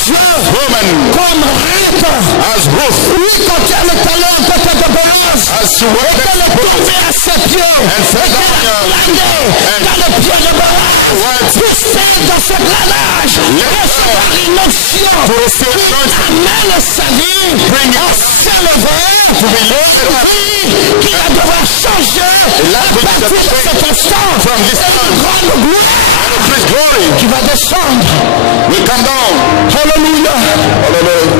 Dieu. Woman Comme Ruth. as Ruth. Oui, quand elle est allée à côté de Boaz. As she Et went qu'elle est tombée à ses pieds. Et sat qu'elle a down plané dans le pied de Boaz. What? Poussée dans ce glanage. Recevoir une onction to receive qui anointing. amène sa vie Bring à it s'élever. to be lifted up. Vie qui va devoir changer à partir de cet instant. From this Et time. une grande gloire His glory qui va descendre. will come down. Alléluia.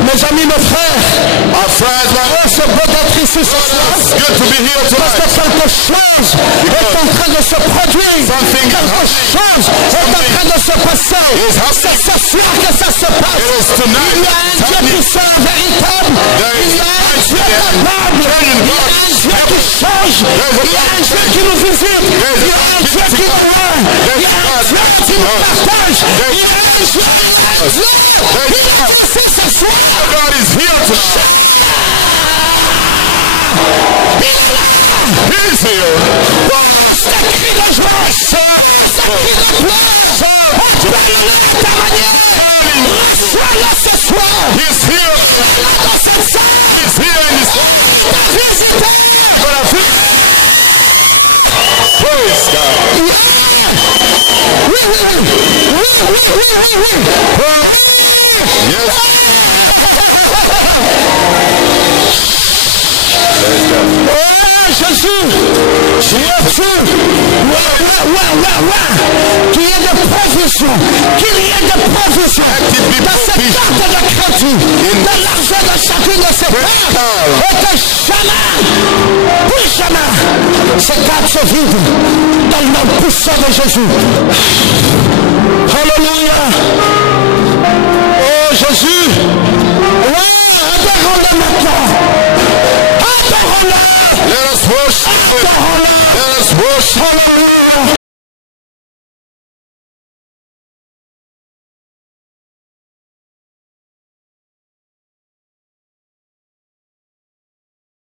Mes amis, mes frères, Our friends, my oh, c'est beau d'être ici ce soir. it's good to be here Parce que tonight. quelque chose est en train de se produire. Something is Quelque chose est en train de se passer. C'est ce soir que ça se passe. It is tonight. Il y a un Dieu puissant, véritable. Il y a un Dieu capable. Il y a un Dieu qui change. Il y a un Dieu qui nous visite. Il y a un Dieu qui nous voit. Il y a un Dieu qui nous partage. Il y a un Dieu. Il est ici ce soir. God is here tonight. He's here. C'est un cri de joie. C'est un cri de gloire. Appelle-le à ta manière. Reçois-le ce soir. He's here. Dans cette salle. He's here in this Ta visite. praise God. Oui, oui, oui. Oui, oui, oui, oui, oui. Yes. Oh, Jésus. Jésus. Où Qu'il y ait des provisions. Qu'il y ait des provisions. Dans cette carte de crédit. Dans l'argent de chacune de ces pères. Et que jamais, plus jamais, ces cartes se vident. Dans le nom puissant de Jésus. Alléluia. Oh Jésus. Ouais, adorons-le maintenant. Adorons-le. Let us worship. Adorons-le. Let us worship. Alléluia.